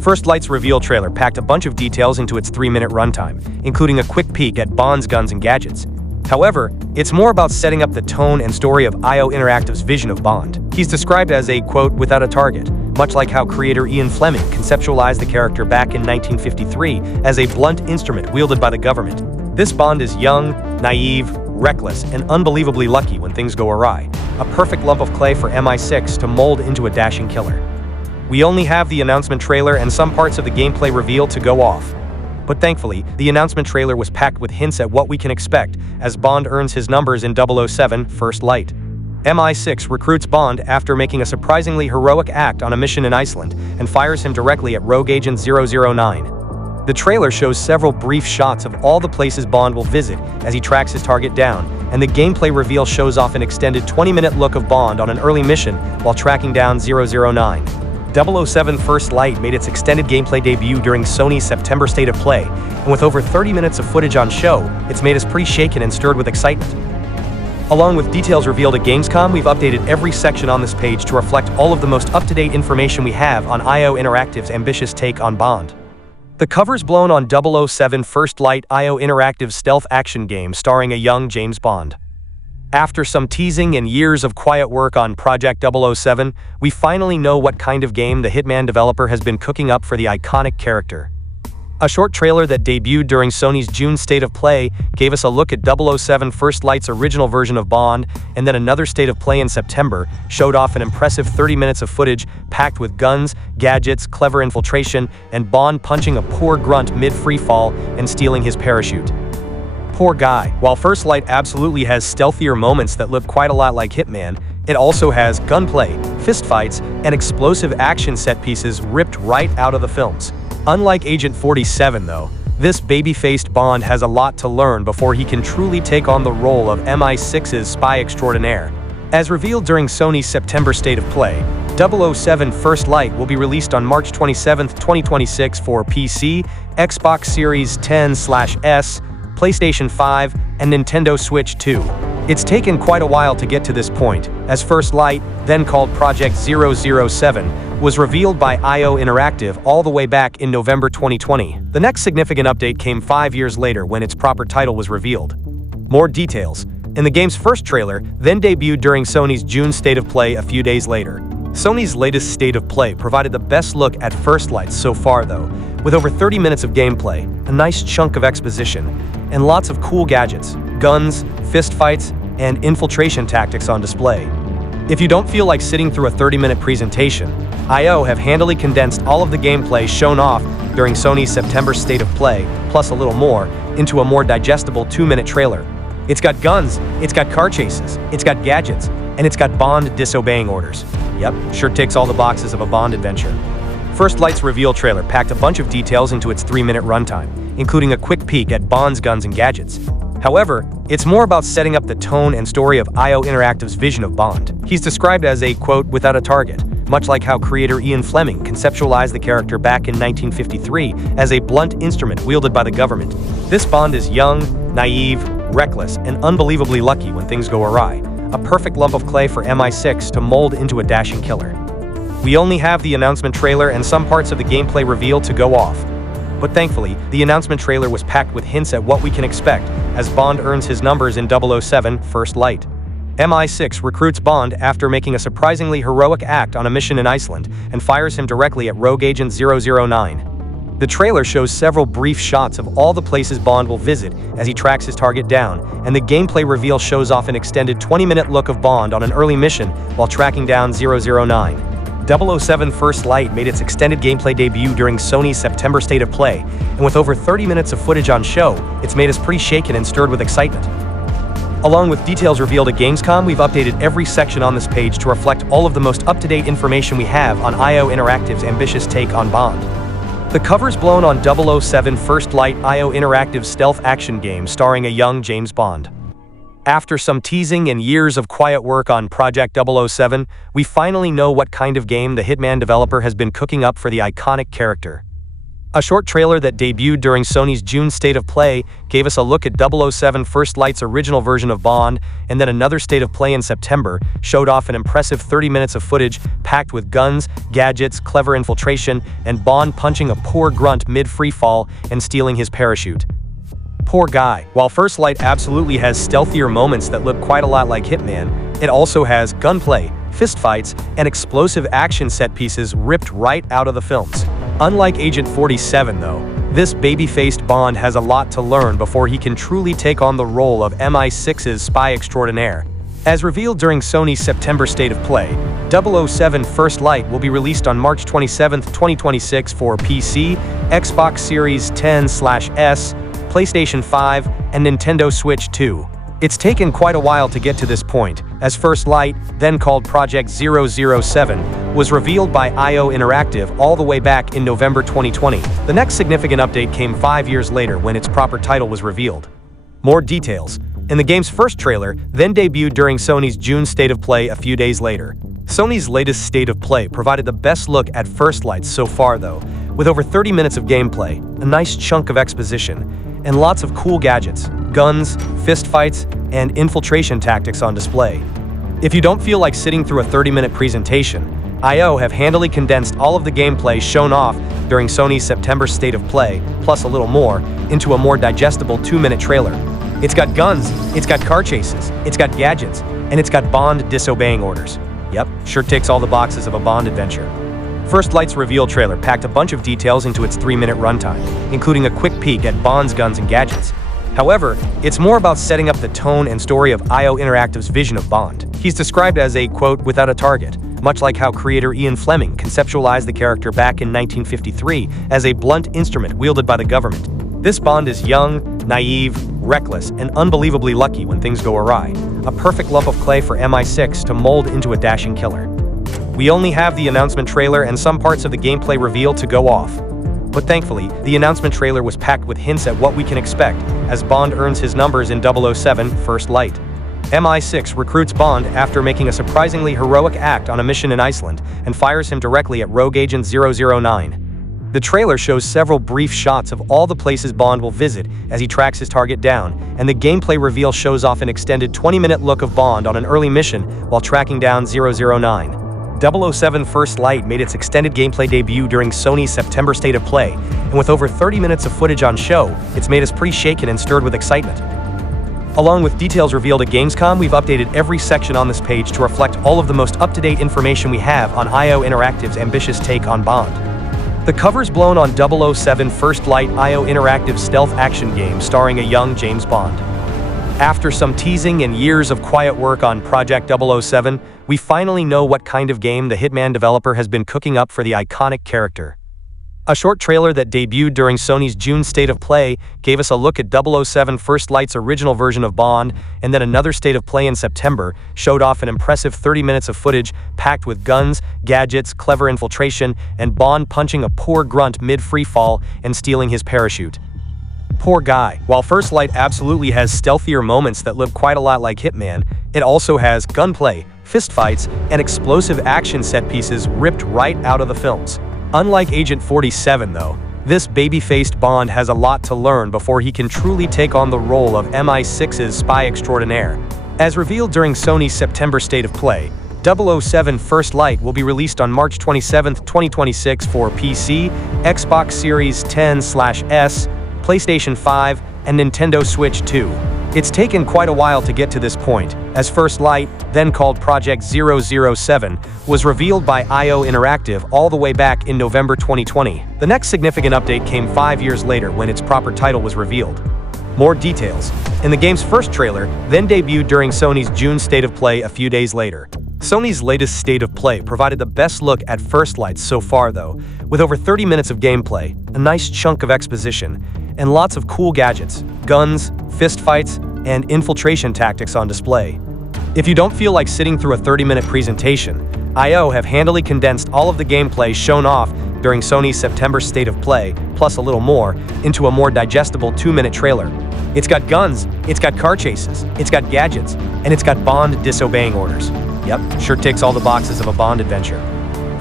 First Light's reveal trailer packed a bunch of details into its 3-minute runtime, including a quick peek at Bond's guns and gadgets. However, it's more about setting up the tone and story of IO Interactive's vision of Bond. He's described as a, quote, without a target, much like how creator Ian Fleming conceptualized the character back in 1953 as a blunt instrument wielded by the government. This Bond is young, naive, reckless, and unbelievably lucky when things go awry, a perfect lump of clay for MI6 to mold into a dashing killer. We only have the announcement trailer and some parts of the gameplay reveal to go off. But thankfully, the announcement trailer was packed with hints at what we can expect as Bond earns his numbers in 007 First Light. MI6 recruits Bond after making a surprisingly heroic act on a mission in Iceland and fires him directly at Rogue Agent 009. The trailer shows several brief shots of all the places Bond will visit as he tracks his target down, and the gameplay reveal shows off an extended 20-minute look of Bond on an early mission while tracking down 009. 007 First Light made its extended gameplay debut during Sony's September State of Play, and with over 30 minutes of footage on show, it's made us pretty shaken and stirred with excitement. Along with details revealed at Gamescom, we've updated every section on this page to reflect all of the most up-to-date information we have on IO Interactive's ambitious take on Bond. The cover's blown on 007 First Light, IO Interactive's stealth action game starring a young James Bond. After some teasing and years of quiet work on Project 007, we finally know what kind of game the Hitman developer has been cooking up for the iconic character. A short trailer that debuted during Sony's June State of Play gave us a look at 007 First Light's original version of Bond, and then another State of Play in September showed off an impressive 30 minutes of footage packed with guns, gadgets, clever infiltration, and Bond punching a poor grunt mid-free fall and stealing his parachute. Poor guy. While First Light absolutely has stealthier moments that look quite a lot like Hitman, it also has gunplay, fistfights, and explosive action set pieces ripped right out of the films. Unlike Agent 47, though, this baby-faced Bond has a lot to learn before he can truly take on the role of MI6's spy extraordinaire. As revealed during Sony's September State of Play, 007 First Light will be released on March 27, 2026 for PC, Xbox Series X/S, PlayStation 5, and Nintendo Switch 2. It's taken quite a while to get to this point, as First Light, then called Project 007, was revealed by IO Interactive all the way back in November 2020. The next significant update came 5 years later when its proper title was revealed. More details. In the game's first trailer, then debuted during Sony's June State of Play a few days later. Sony's latest State of Play provided the best look at First Light so far, though, with over 30 minutes of gameplay, a nice chunk of exposition, and lots of cool gadgets, guns, fistfights, and infiltration tactics on display. If you don't feel like sitting through a 30-minute presentation, IO have handily condensed all of the gameplay shown off during Sony's September State of Play, plus a little more, into a more digestible 2-minute trailer. It's got guns, it's got car chases, it's got gadgets, and it's got Bond disobeying orders. Yep, sure ticks all the boxes of a Bond adventure. First Light's reveal trailer packed a bunch of details into its 3-minute runtime, including a quick peek at Bond's guns and gadgets. However, it's more about setting up the tone and story of IO Interactive's vision of Bond. He's described as a, quote, without a target, much like how creator Ian Fleming conceptualized the character back in 1953 as a blunt instrument wielded by the government. This Bond is young, naive, reckless, and unbelievably lucky when things go awry, a perfect lump of clay for MI6 to mold into a dashing killer. We only have the announcement trailer and some parts of the gameplay reveal to go off. But thankfully, the announcement trailer was packed with hints at what we can expect as Bond earns his numbers in 007 First Light. MI6 recruits Bond after making a surprisingly heroic act on a mission in Iceland and fires him directly at Rogue Agent 009. The trailer shows several brief shots of all the places Bond will visit as he tracks his target down, and the gameplay reveal shows off an extended 20-minute look of Bond on an early mission while tracking down 009. 007 First Light made its extended gameplay debut during Sony's September State of Play, and with over 30 minutes of footage on show, it's made us pretty shaken and stirred with excitement. Along with details revealed at Gamescom, we've updated every section on this page to reflect all of the most up-to-date information we have on IO Interactive's ambitious take on Bond. The cover's blown on 007 First Light, IO Interactive's stealth action game starring a young James Bond. After some teasing and years of quiet work on Project 007, we finally know what kind of game the Hitman developer has been cooking up for the iconic character. A short trailer that debuted during Sony's June State of Play gave us a look at 007 First Light's original version of Bond, and then another State of Play in September showed off an impressive 30 minutes of footage packed with guns, gadgets, clever infiltration, and Bond punching a poor grunt mid-free fall and stealing his parachute. Poor guy. While First Light absolutely has stealthier moments that look quite a lot like Hitman, it also has gunplay, fistfights, and explosive action set pieces ripped right out of the films. Unlike Agent 47, though, this baby-faced Bond has a lot to learn before he can truly take on the role of MI6's spy extraordinaire. As revealed during Sony's September State of Play, 007 First Light will be released on March 27, 2026 for PC, Xbox Series X/S, PlayStation 5, and Nintendo Switch 2. It's taken quite a while to get to this point, as First Light, then called Project 007, was revealed by IO Interactive all the way back in November 2020. The next significant update came 5 years later when its proper title was revealed. More details. In the game's first trailer, then debuted during Sony's June State of Play a few days later. Sony's latest State of Play provided the best look at First Light so far though, with over 30 minutes of gameplay, a nice chunk of exposition, and lots of cool gadgets, guns, fistfights, and infiltration tactics on display. If you don't feel like sitting through a 30-minute presentation, IO have handily condensed all of the gameplay shown off during Sony's September State of Play, plus a little more, into a more digestible 2-minute trailer. It's got guns, it's got car chases, it's got gadgets, and it's got Bond disobeying orders. Yep, sure ticks all the boxes of a Bond adventure. First Light's reveal trailer packed a bunch of details into its 3-minute runtime, including a quick peek at Bond's guns and gadgets. However, it's more about setting up the tone and story of IO Interactive's vision of Bond. He's described as a, quote, without a target, much like how creator Ian Fleming conceptualized the character back in 1953 as a blunt instrument wielded by the government. This Bond is young, naive, reckless, and unbelievably lucky when things go awry. A perfect lump of clay for MI6 to mold into a dashing killer. We only have the announcement trailer and some parts of the gameplay reveal to go off. But thankfully, the announcement trailer was packed with hints at what we can expect as Bond earns his numbers in 007 First Light. MI6 recruits Bond after making a surprisingly heroic act on a mission in Iceland and fires him directly at Rogue Agent 009. The trailer shows several brief shots of all the places Bond will visit as he tracks his target down, and the gameplay reveal shows off an extended 20-minute look of Bond on an early mission while tracking down 009. 007 First Light made its extended gameplay debut during Sony's September State of Play, and with over 30 minutes of footage on show, it's made us pretty shaken and stirred with excitement. Along with details revealed at Gamescom, we've updated every section on this page to reflect all of the most up-to-date information we have on IO Interactive's ambitious take on Bond. The cover's blown on 007 First Light, IO Interactive stealth action game starring a young James Bond. After some teasing and years of quiet work on Project 007, we finally know what kind of game the Hitman developer has been cooking up for the iconic character. A short trailer that debuted during Sony's June State of Play gave us a look at 007 First Light's original version of Bond, and then another State of Play in September showed off an impressive 30 minutes of footage packed with guns, gadgets, clever infiltration, and Bond punching a poor grunt mid-free fall and stealing his parachute. Poor guy. While First Light absolutely has stealthier moments that look quite a lot like Hitman, it also has gunplay, fistfights, and explosive action set pieces ripped right out of the films. Unlike Agent 47 though, this baby-faced Bond has a lot to learn before he can truly take on the role of MI6's spy extraordinaire. As revealed during Sony's September State of Play, 007 First Light will be released on March 27, 2026 for PC, Xbox Series X/S, PlayStation 5, and Nintendo Switch 2. It's taken quite a while to get to this point, as First Light, then called Project 007, was revealed by IO Interactive all the way back in November 2020. The next significant update came 5 years later when its proper title was revealed. More details. In the game's first trailer, then debuted during Sony's June State of Play a few days later. Sony's latest State of Play provided the best look at First Light so far though, with over 30 minutes of gameplay, a nice chunk of exposition, and lots of cool gadgets, guns, fistfights, and infiltration tactics on display. If you don't feel like sitting through a 30-minute presentation, IO have handily condensed all of the gameplay shown off during Sony's September State of Play, plus a little more, into a more digestible 2-minute trailer. It's got guns, it's got car chases, it's got gadgets, and it's got Bond disobeying orders. Yep, sure ticks all the boxes of a Bond adventure.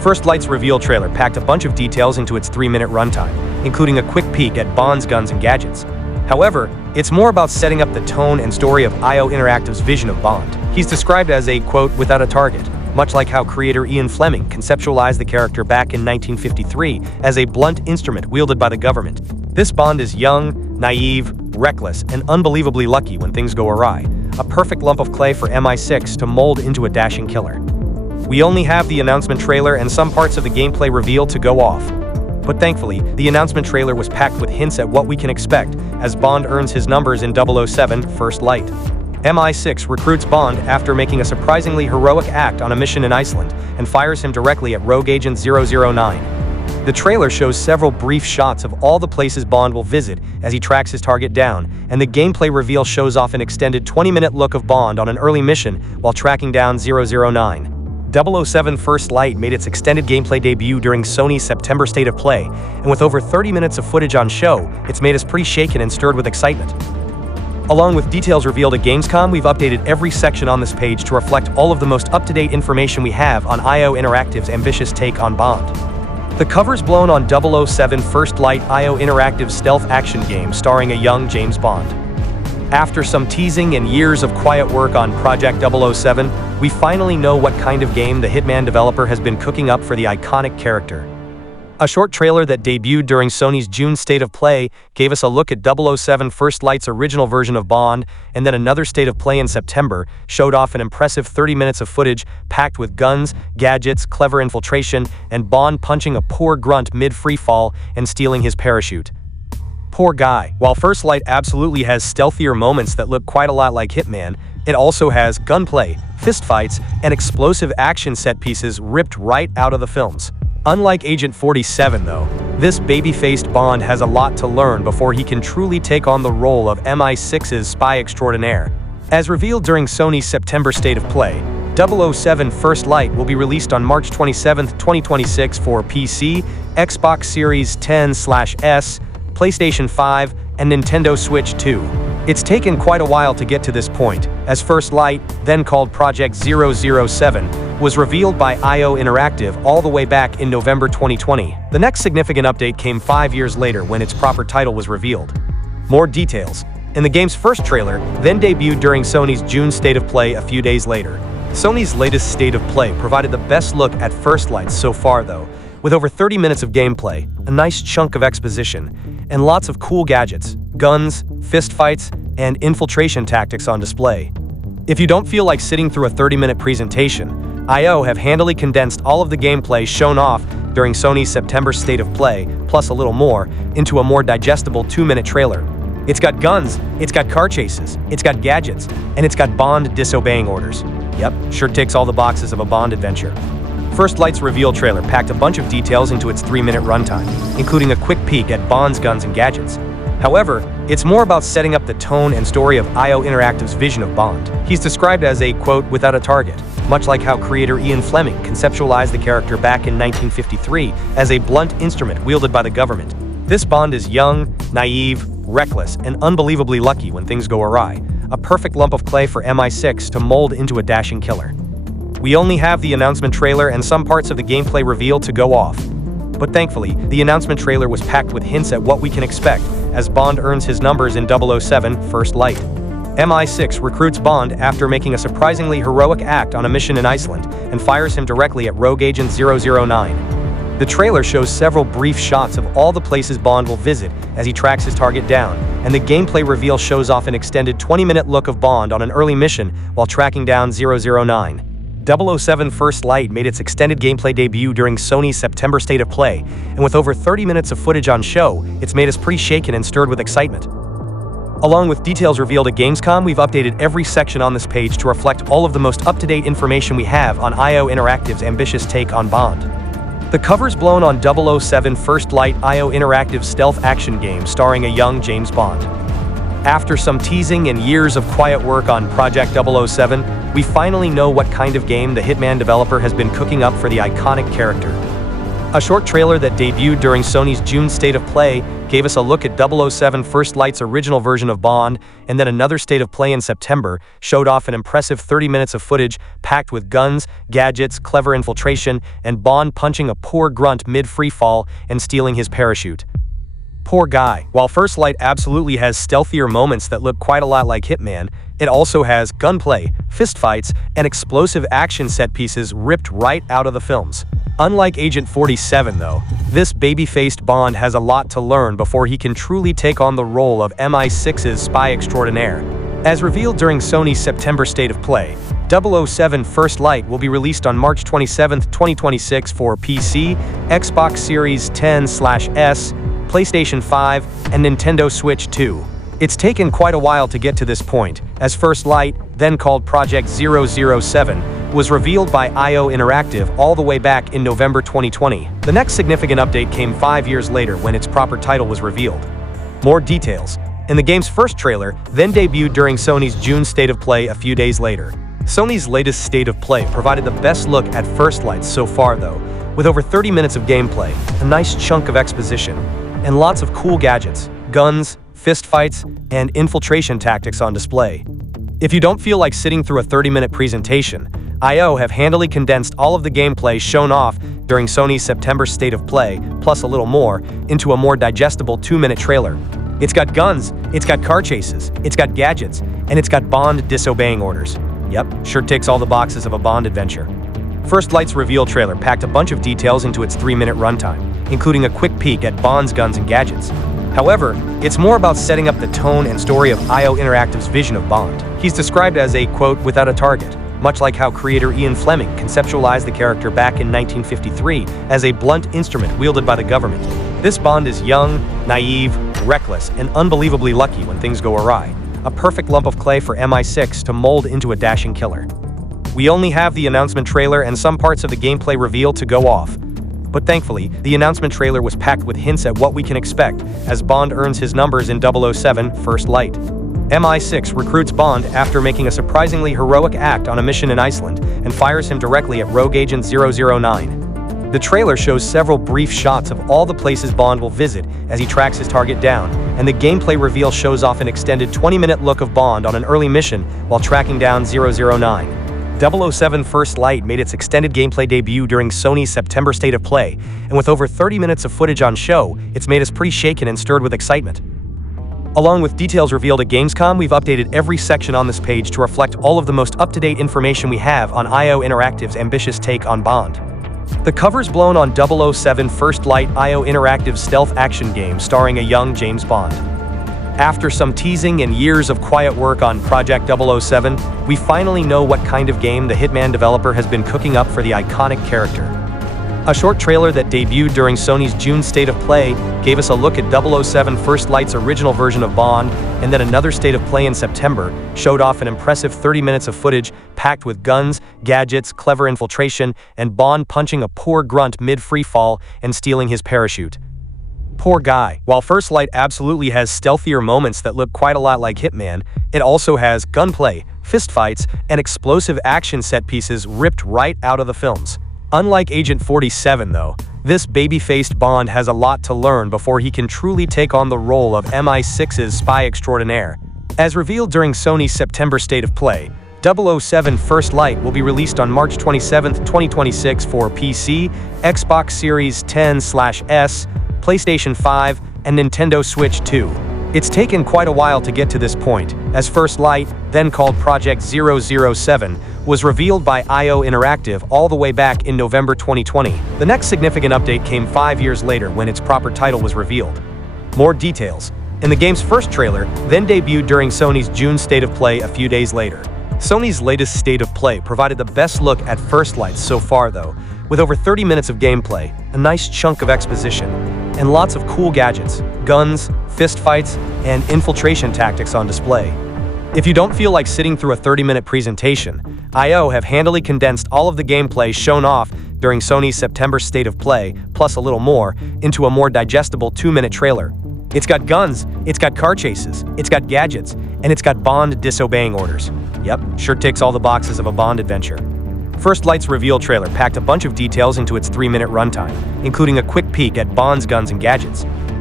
First Light's reveal trailer packed a bunch of details into its 3-minute runtime, including a quick peek at Bond's guns and gadgets. However, it's more about setting up the tone and story of IO Interactive's vision of Bond. He's described as a, quote, without a target, much like how creator Ian Fleming conceptualized the character back in 1953 as a blunt instrument wielded by the government. This Bond is young, naive, reckless, and unbelievably lucky when things go awry, a perfect lump of clay for MI6 to mold into a dashing killer. We only have the announcement trailer and some parts of the gameplay reveal to go off. But thankfully, the announcement trailer was packed with hints at what we can expect as Bond earns his numbers in 007 First Light. MI6 recruits Bond after making a surprisingly heroic act on a mission in Iceland and fires him directly at Rogue Agent 009. The trailer shows several brief shots of all the places Bond will visit as he tracks his target down, and the gameplay reveal shows off an extended 20-minute look of Bond on an early mission while tracking down 009. 007 First Light made its extended gameplay debut during Sony's September State of Play, and with over 30 minutes of footage on show, it's made us pretty shaken and stirred with excitement. Along with details revealed at Gamescom, we've updated every section on this page to reflect all of the most up-to-date information we have on IO Interactive's ambitious take on Bond. The cover's blown on 007 First Light, IO Interactive's stealth action game starring a young James Bond. After some teasing and years of quiet work on Project 007, we finally know what kind of game the Hitman developer has been cooking up for the iconic character. A short trailer that debuted during Sony's June State of Play gave us a look at 007 First Light's original version of Bond, and then another State of Play in September showed off an impressive 30 minutes of footage packed with guns, gadgets, clever infiltration, and Bond punching a poor grunt mid-free fall and stealing his parachute. Poor guy. While First Light absolutely has stealthier moments that look quite a lot like Hitman, it also has gunplay, fistfights, and explosive action set pieces ripped right out of the films. Unlike Agent 47, though, this baby-faced Bond has a lot to learn before he can truly take on the role of MI6's spy extraordinaire. As revealed during Sony's September State of Play, 007 First Light will be released on March 27, 2026 for PC, Xbox Series X/S, PlayStation 5, and Nintendo Switch 2. It's taken quite a while to get to this point, as First Light, then called Project 007, was revealed by IO Interactive all the way back in November 2020. The next significant update came 5 years later when its proper title was revealed. More details. In the game's first trailer, then debuted during Sony's June State of Play a few days later. Sony's latest State of Play provided the best look at First Light so far, though, with over 30 minutes of gameplay, a nice chunk of exposition, and lots of cool gadgets, guns, fistfights, and infiltration tactics on display. If you don't feel like sitting through a 30-minute presentation, IO have handily condensed all of the gameplay shown off during Sony's September State of Play, plus a little more, into a more digestible 2-minute trailer. It's got guns, it's got car chases, it's got gadgets, and it's got Bond disobeying orders. Yep, sure ticks all the boxes of a Bond adventure. First Light's reveal trailer packed a bunch of details into its 3-minute runtime, including a quick peek at Bond's guns and gadgets. However, it's more about setting up the tone and story of IO Interactive's vision of Bond. He's described as a, quote, without a target, much like how creator Ian Fleming conceptualized the character back in 1953 as a blunt instrument wielded by the government. This Bond is young, naive, reckless, and unbelievably lucky when things go awry, a perfect lump of clay for MI6 to mold into a dashing killer. We only have the announcement trailer and some parts of the gameplay reveal to go off. But thankfully, the announcement trailer was packed with hints at what we can expect as Bond earns his numbers in 007 First Light. MI6 recruits Bond after making a surprisingly heroic act on a mission in Iceland and fires him directly at Rogue Agent 009. The trailer shows several brief shots of all the places Bond will visit as he tracks his target down, and the gameplay reveal shows off an extended 20-minute look of Bond on an early mission while tracking down 009. 007 First Light made its extended gameplay debut during Sony's September State of Play, and with over 30 minutes of footage on show, it's made us pretty shaken and stirred with excitement. Along with details revealed at Gamescom, we've updated every section on this page to reflect all of the most up-to-date information we have on IO Interactive's ambitious take on Bond. The cover's blown on 007 First Light, IO Interactive's stealth action game starring a young James Bond. After some teasing and years of quiet work on Project 007, we finally know what kind of game the Hitman developer has been cooking up for the iconic character. A short trailer that debuted during Sony's June State of Play gave us a look at 007 First Light's original version of Bond, and then another State of Play in September showed off an impressive 30 minutes of footage packed with guns, gadgets, clever infiltration, and Bond punching a poor grunt mid-free fall and stealing his parachute. Poor guy. While First Light absolutely has stealthier moments that look quite a lot like Hitman, it also has gunplay, fistfights, and explosive action set pieces ripped right out of the films. Unlike Agent 47, though, this baby-faced Bond has a lot to learn before he can truly take on the role of MI6's spy extraordinaire. As revealed during Sony's September State of Play, 007 First Light will be released on March 27, 2026 for PC, Xbox Series X/S, PlayStation 5, and Nintendo Switch 2. It's taken quite a while to get to this point, as First Light, then called Project 007, was revealed by IO Interactive all the way back in November 2020. The next significant update came 5 years later when its proper title was revealed. More details. In the game's first trailer, then debuted during Sony's June State of Play a few days later. Sony's latest State of Play provided the best look at First Light so far though, with over 30 minutes of gameplay, a nice chunk of exposition, and lots of cool gadgets, guns, fistfights, and infiltration tactics on display. If you don't feel like sitting through a 30-minute presentation, IO have handily condensed all of the gameplay shown off during Sony's September State of Play, plus a little more, into a more digestible 2-minute trailer. It's got guns, it's got car chases, it's got gadgets, and it's got Bond disobeying orders. Yep, sure ticks all the boxes of a Bond adventure. First Light's reveal trailer packed a bunch of details into its 3-minute runtime, including a quick peek at Bond's guns and gadgets. However, it's more about setting up the tone and story of IO Interactive's vision of Bond. He's described as a, quote, without a target, much like how creator Ian Fleming conceptualized the character back in 1953 as a blunt instrument wielded by the government. This Bond is young, naive, reckless, and unbelievably lucky when things go awry. A perfect lump of clay for MI6 to mold into a dashing killer. We only have the announcement trailer and some parts of the gameplay reveal to go off. But thankfully, the announcement trailer was packed with hints at what we can expect as Bond earns his numbers in 007 First Light. MI6 recruits Bond after making a surprisingly heroic act on a mission in Iceland and fires him directly at Rogue Agent 009. The trailer shows several brief shots of all the places Bond will visit as he tracks his target down, and the gameplay reveal shows off an extended 20-minute look of Bond on an early mission while tracking down 009. 007 First Light made its extended gameplay debut during Sony's September State of Play, and with over 30 minutes of footage on show, it's made us pretty shaken and stirred with excitement. Along with details revealed at Gamescom, we've updated every section on this page to reflect all of the most up-to-date information we have on IO Interactive's ambitious take on Bond. The cover's blown on 007 First Light, IO Interactive's stealth action game starring a young James Bond. After some teasing and years of quiet work on Project 007, we finally know what kind of game the Hitman developer has been cooking up for the iconic character. A short trailer that debuted during Sony's June State of Play gave us a look at 007 First Light's original version of Bond, and then another State of Play in September showed off an impressive 30 minutes of footage packed with guns, gadgets, clever infiltration, and Bond punching a poor grunt mid-free fall and stealing his parachute. Poor guy. While First Light absolutely has stealthier moments that look quite a lot like Hitman, it also has gunplay, fistfights, and explosive action set pieces ripped right out of the films. Unlike Agent 47 though, this baby-faced Bond has a lot to learn before he can truly take on the role of MI6's spy extraordinaire. As revealed during Sony's September State of Play, 007 First Light will be released on March 27, 2026 for PC, Xbox Series X/S, PlayStation 5, and Nintendo Switch 2. It's taken quite a while to get to this point, as First Light, then called Project 007, was revealed by IO Interactive all the way back in November 2020. The next significant update came 5 years later when its proper title was revealed. More details. In the game's first trailer, then debuted during Sony's June State of Play a few days later. Sony's latest State of Play provided the best look at First Light so far though, with over 30 minutes of gameplay, a nice chunk of exposition, and lots of cool gadgets, guns, fistfights, and infiltration tactics on display. If you don't feel like sitting through a 30-minute presentation, IO have handily condensed all of the gameplay shown off during Sony's September State of Play, plus a little more, into a more digestible 2-minute trailer. It's got guns, it's got car chases, it's got gadgets, and it's got Bond disobeying orders. Yep, sure ticks all the boxes of a Bond adventure. First Light's reveal trailer packed a bunch of details into its 3-minute runtime, including a quick peek at Bond's guns and gadgets.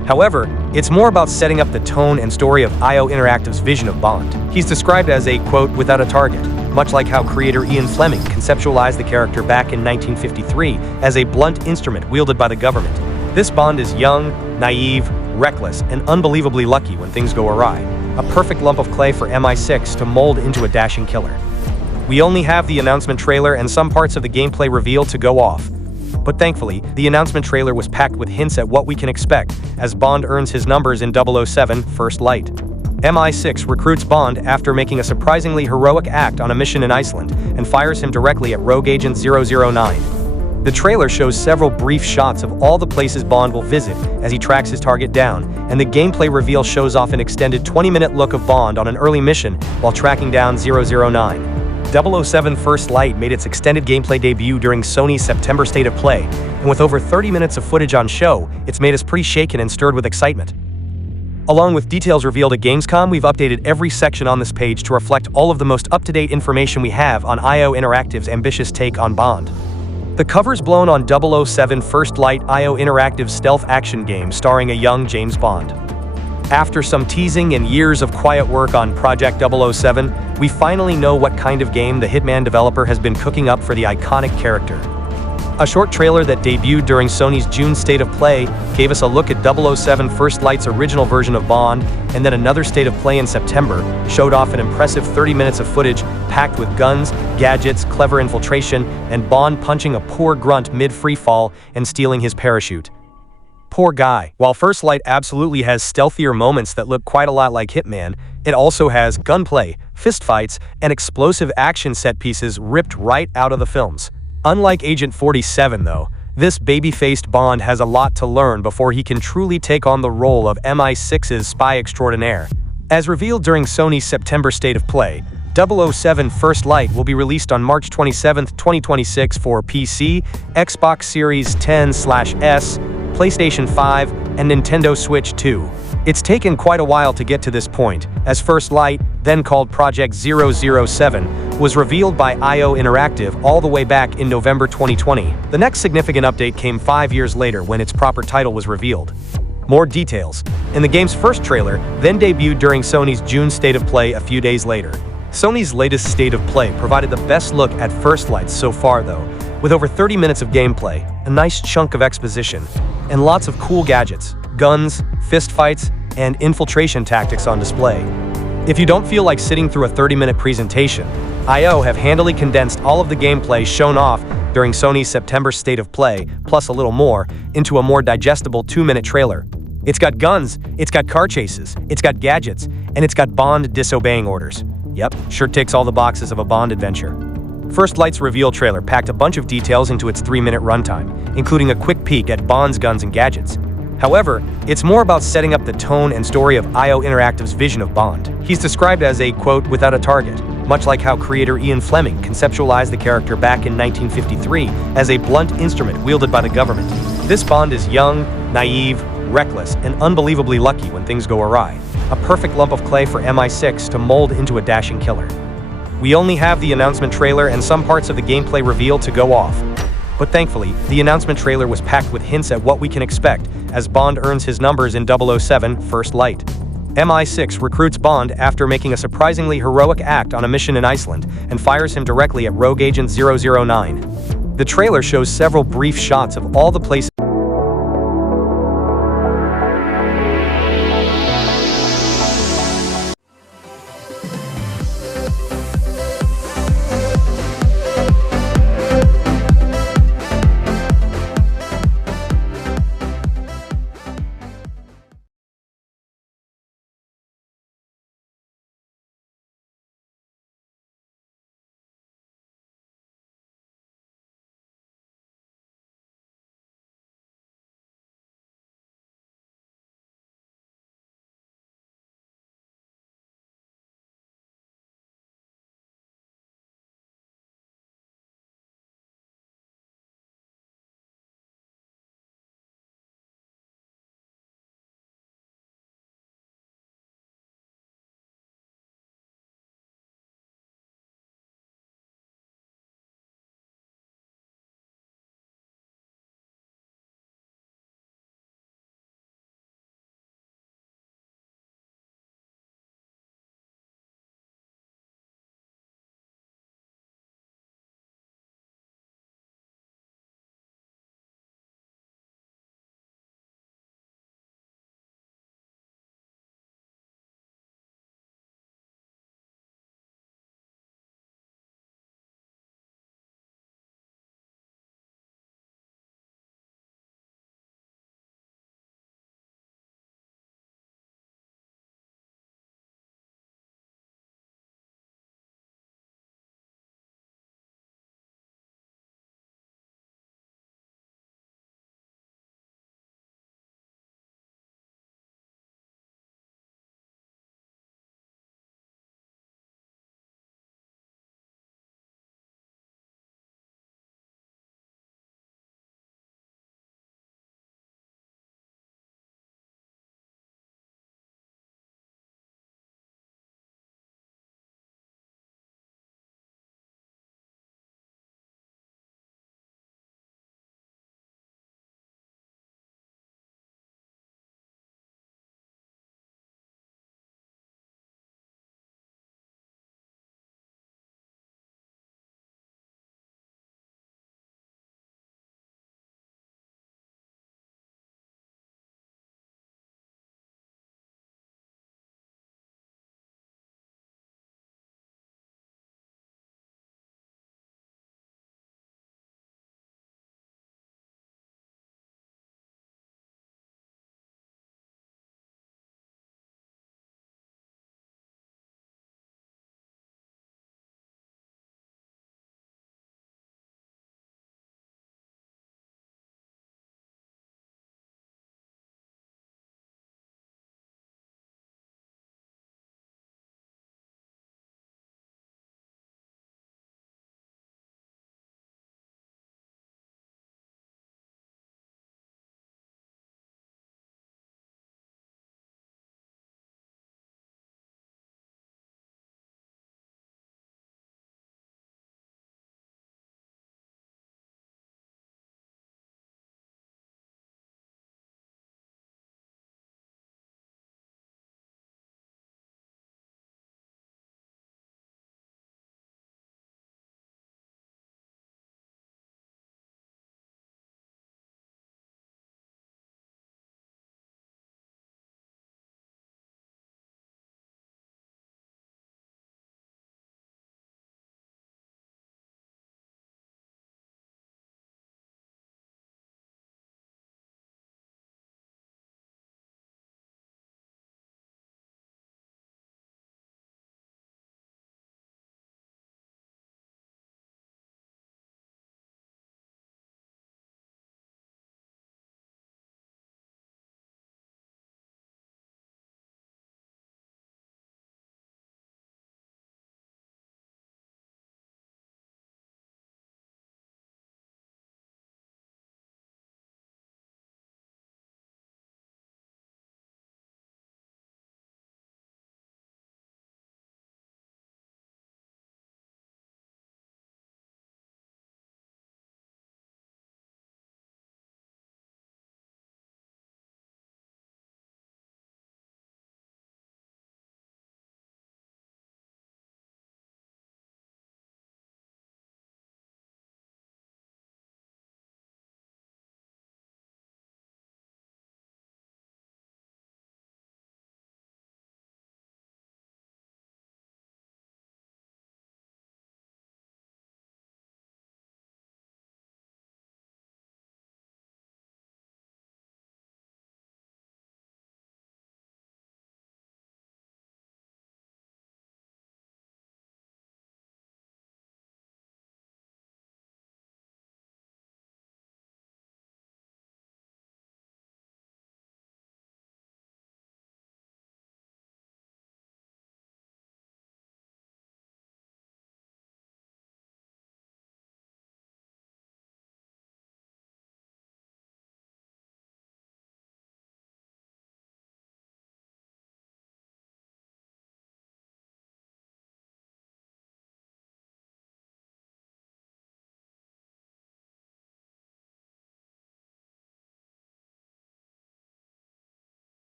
However, it's more about setting up the tone and story of IO Interactive's vision of Bond. He's described as a, quote, without a target, much like how creator Ian Fleming conceptualized the character back in 1953 as a blunt instrument wielded by the government. This Bond is young, naive, reckless, and unbelievably lucky when things go awry. A perfect lump of clay for MI6 to mold into a dashing killer. We only have the announcement trailer and some parts of the gameplay reveal to go off. But thankfully, the announcement trailer was packed with hints at what we can expect as Bond earns his numbers in 007 First Light. MI6 recruits Bond after making a surprisingly heroic act on a mission in Iceland and fires him directly at Rogue Agent 009. The trailer shows several brief shots of all the places Bond will visit as he tracks his target down, and the gameplay reveal shows off an extended 20-minute look of Bond on an early mission while tracking down 009. 007 First Light made its extended gameplay debut during Sony's September State of Play, and with over 30 minutes of footage on show, it's made us pretty shaken and stirred with excitement. Along with details revealed at Gamescom, we've updated every section on this page to reflect all of the most up-to-date information we have on IO Interactive's ambitious take on Bond. The cover's blown on 007 First Light, IO Interactive's stealth action game starring a young James Bond. After some teasing and years of quiet work on Project 007, we finally know what kind of game the Hitman developer has been cooking up for the iconic character. A short trailer that debuted during Sony's June State of Play gave us a look at 007 First Light's original version of Bond, and then another State of Play in September showed off an impressive 30 minutes of footage packed with guns, gadgets, clever infiltration, and Bond punching a poor grunt mid-free fall and stealing his parachute. Poor guy. While First Light absolutely has stealthier moments that look quite a lot like Hitman, it also has gunplay, fistfights, and explosive action set pieces ripped right out of the films. Unlike Agent 47, though, this baby-faced Bond has a lot to learn before he can truly take on the role of MI6's spy extraordinaire. As revealed during Sony's September State of Play, 007 First Light will be released on March 27, 2026 for PC, Xbox Series X/S, PlayStation 5, and Nintendo Switch 2. It's taken quite a while to get to this point, as First Light, then called Project 007, was revealed by IO Interactive all the way back in November 2020. The next significant update came 5 years later when its proper title was revealed. More details. In the game's first trailer, then debuted during Sony's June State of Play a few days later. Sony's latest State of Play provided the best look at First Light so far, though, with over 30 minutes of gameplay, a nice chunk of exposition, and lots of cool gadgets, guns, fistfights, and infiltration tactics on display. If you don't feel like sitting through a 30-minute presentation, IO have handily condensed all of the gameplay shown off during Sony's September State of Play, plus a little more, into a more digestible 2-minute trailer. It's got guns, it's got car chases, it's got gadgets, and it's got Bond disobeying orders. Yep, sure ticks all the boxes of a Bond adventure. First Light's reveal trailer packed a bunch of details into its 3-minute runtime, including a quick peek at Bond's guns and gadgets. However, it's more about setting up the tone and story of IO Interactive's vision of Bond. He's described as a, quote, without a target, much like how creator Ian Fleming conceptualized the character back in 1953 as a blunt instrument wielded by the government. This Bond is young, naive, reckless, and unbelievably lucky when things go awry. A perfect lump of clay for MI6 to mold into a dashing killer. We only have the announcement trailer and some parts of the gameplay reveal to go off. But thankfully, the announcement trailer was packed with hints at what we can expect as Bond earns his numbers in 007 First Light. MI6 recruits Bond after making a surprisingly heroic act on a mission in Iceland and fires him directly at Rogue Agent 009. The trailer shows several brief shots of all the places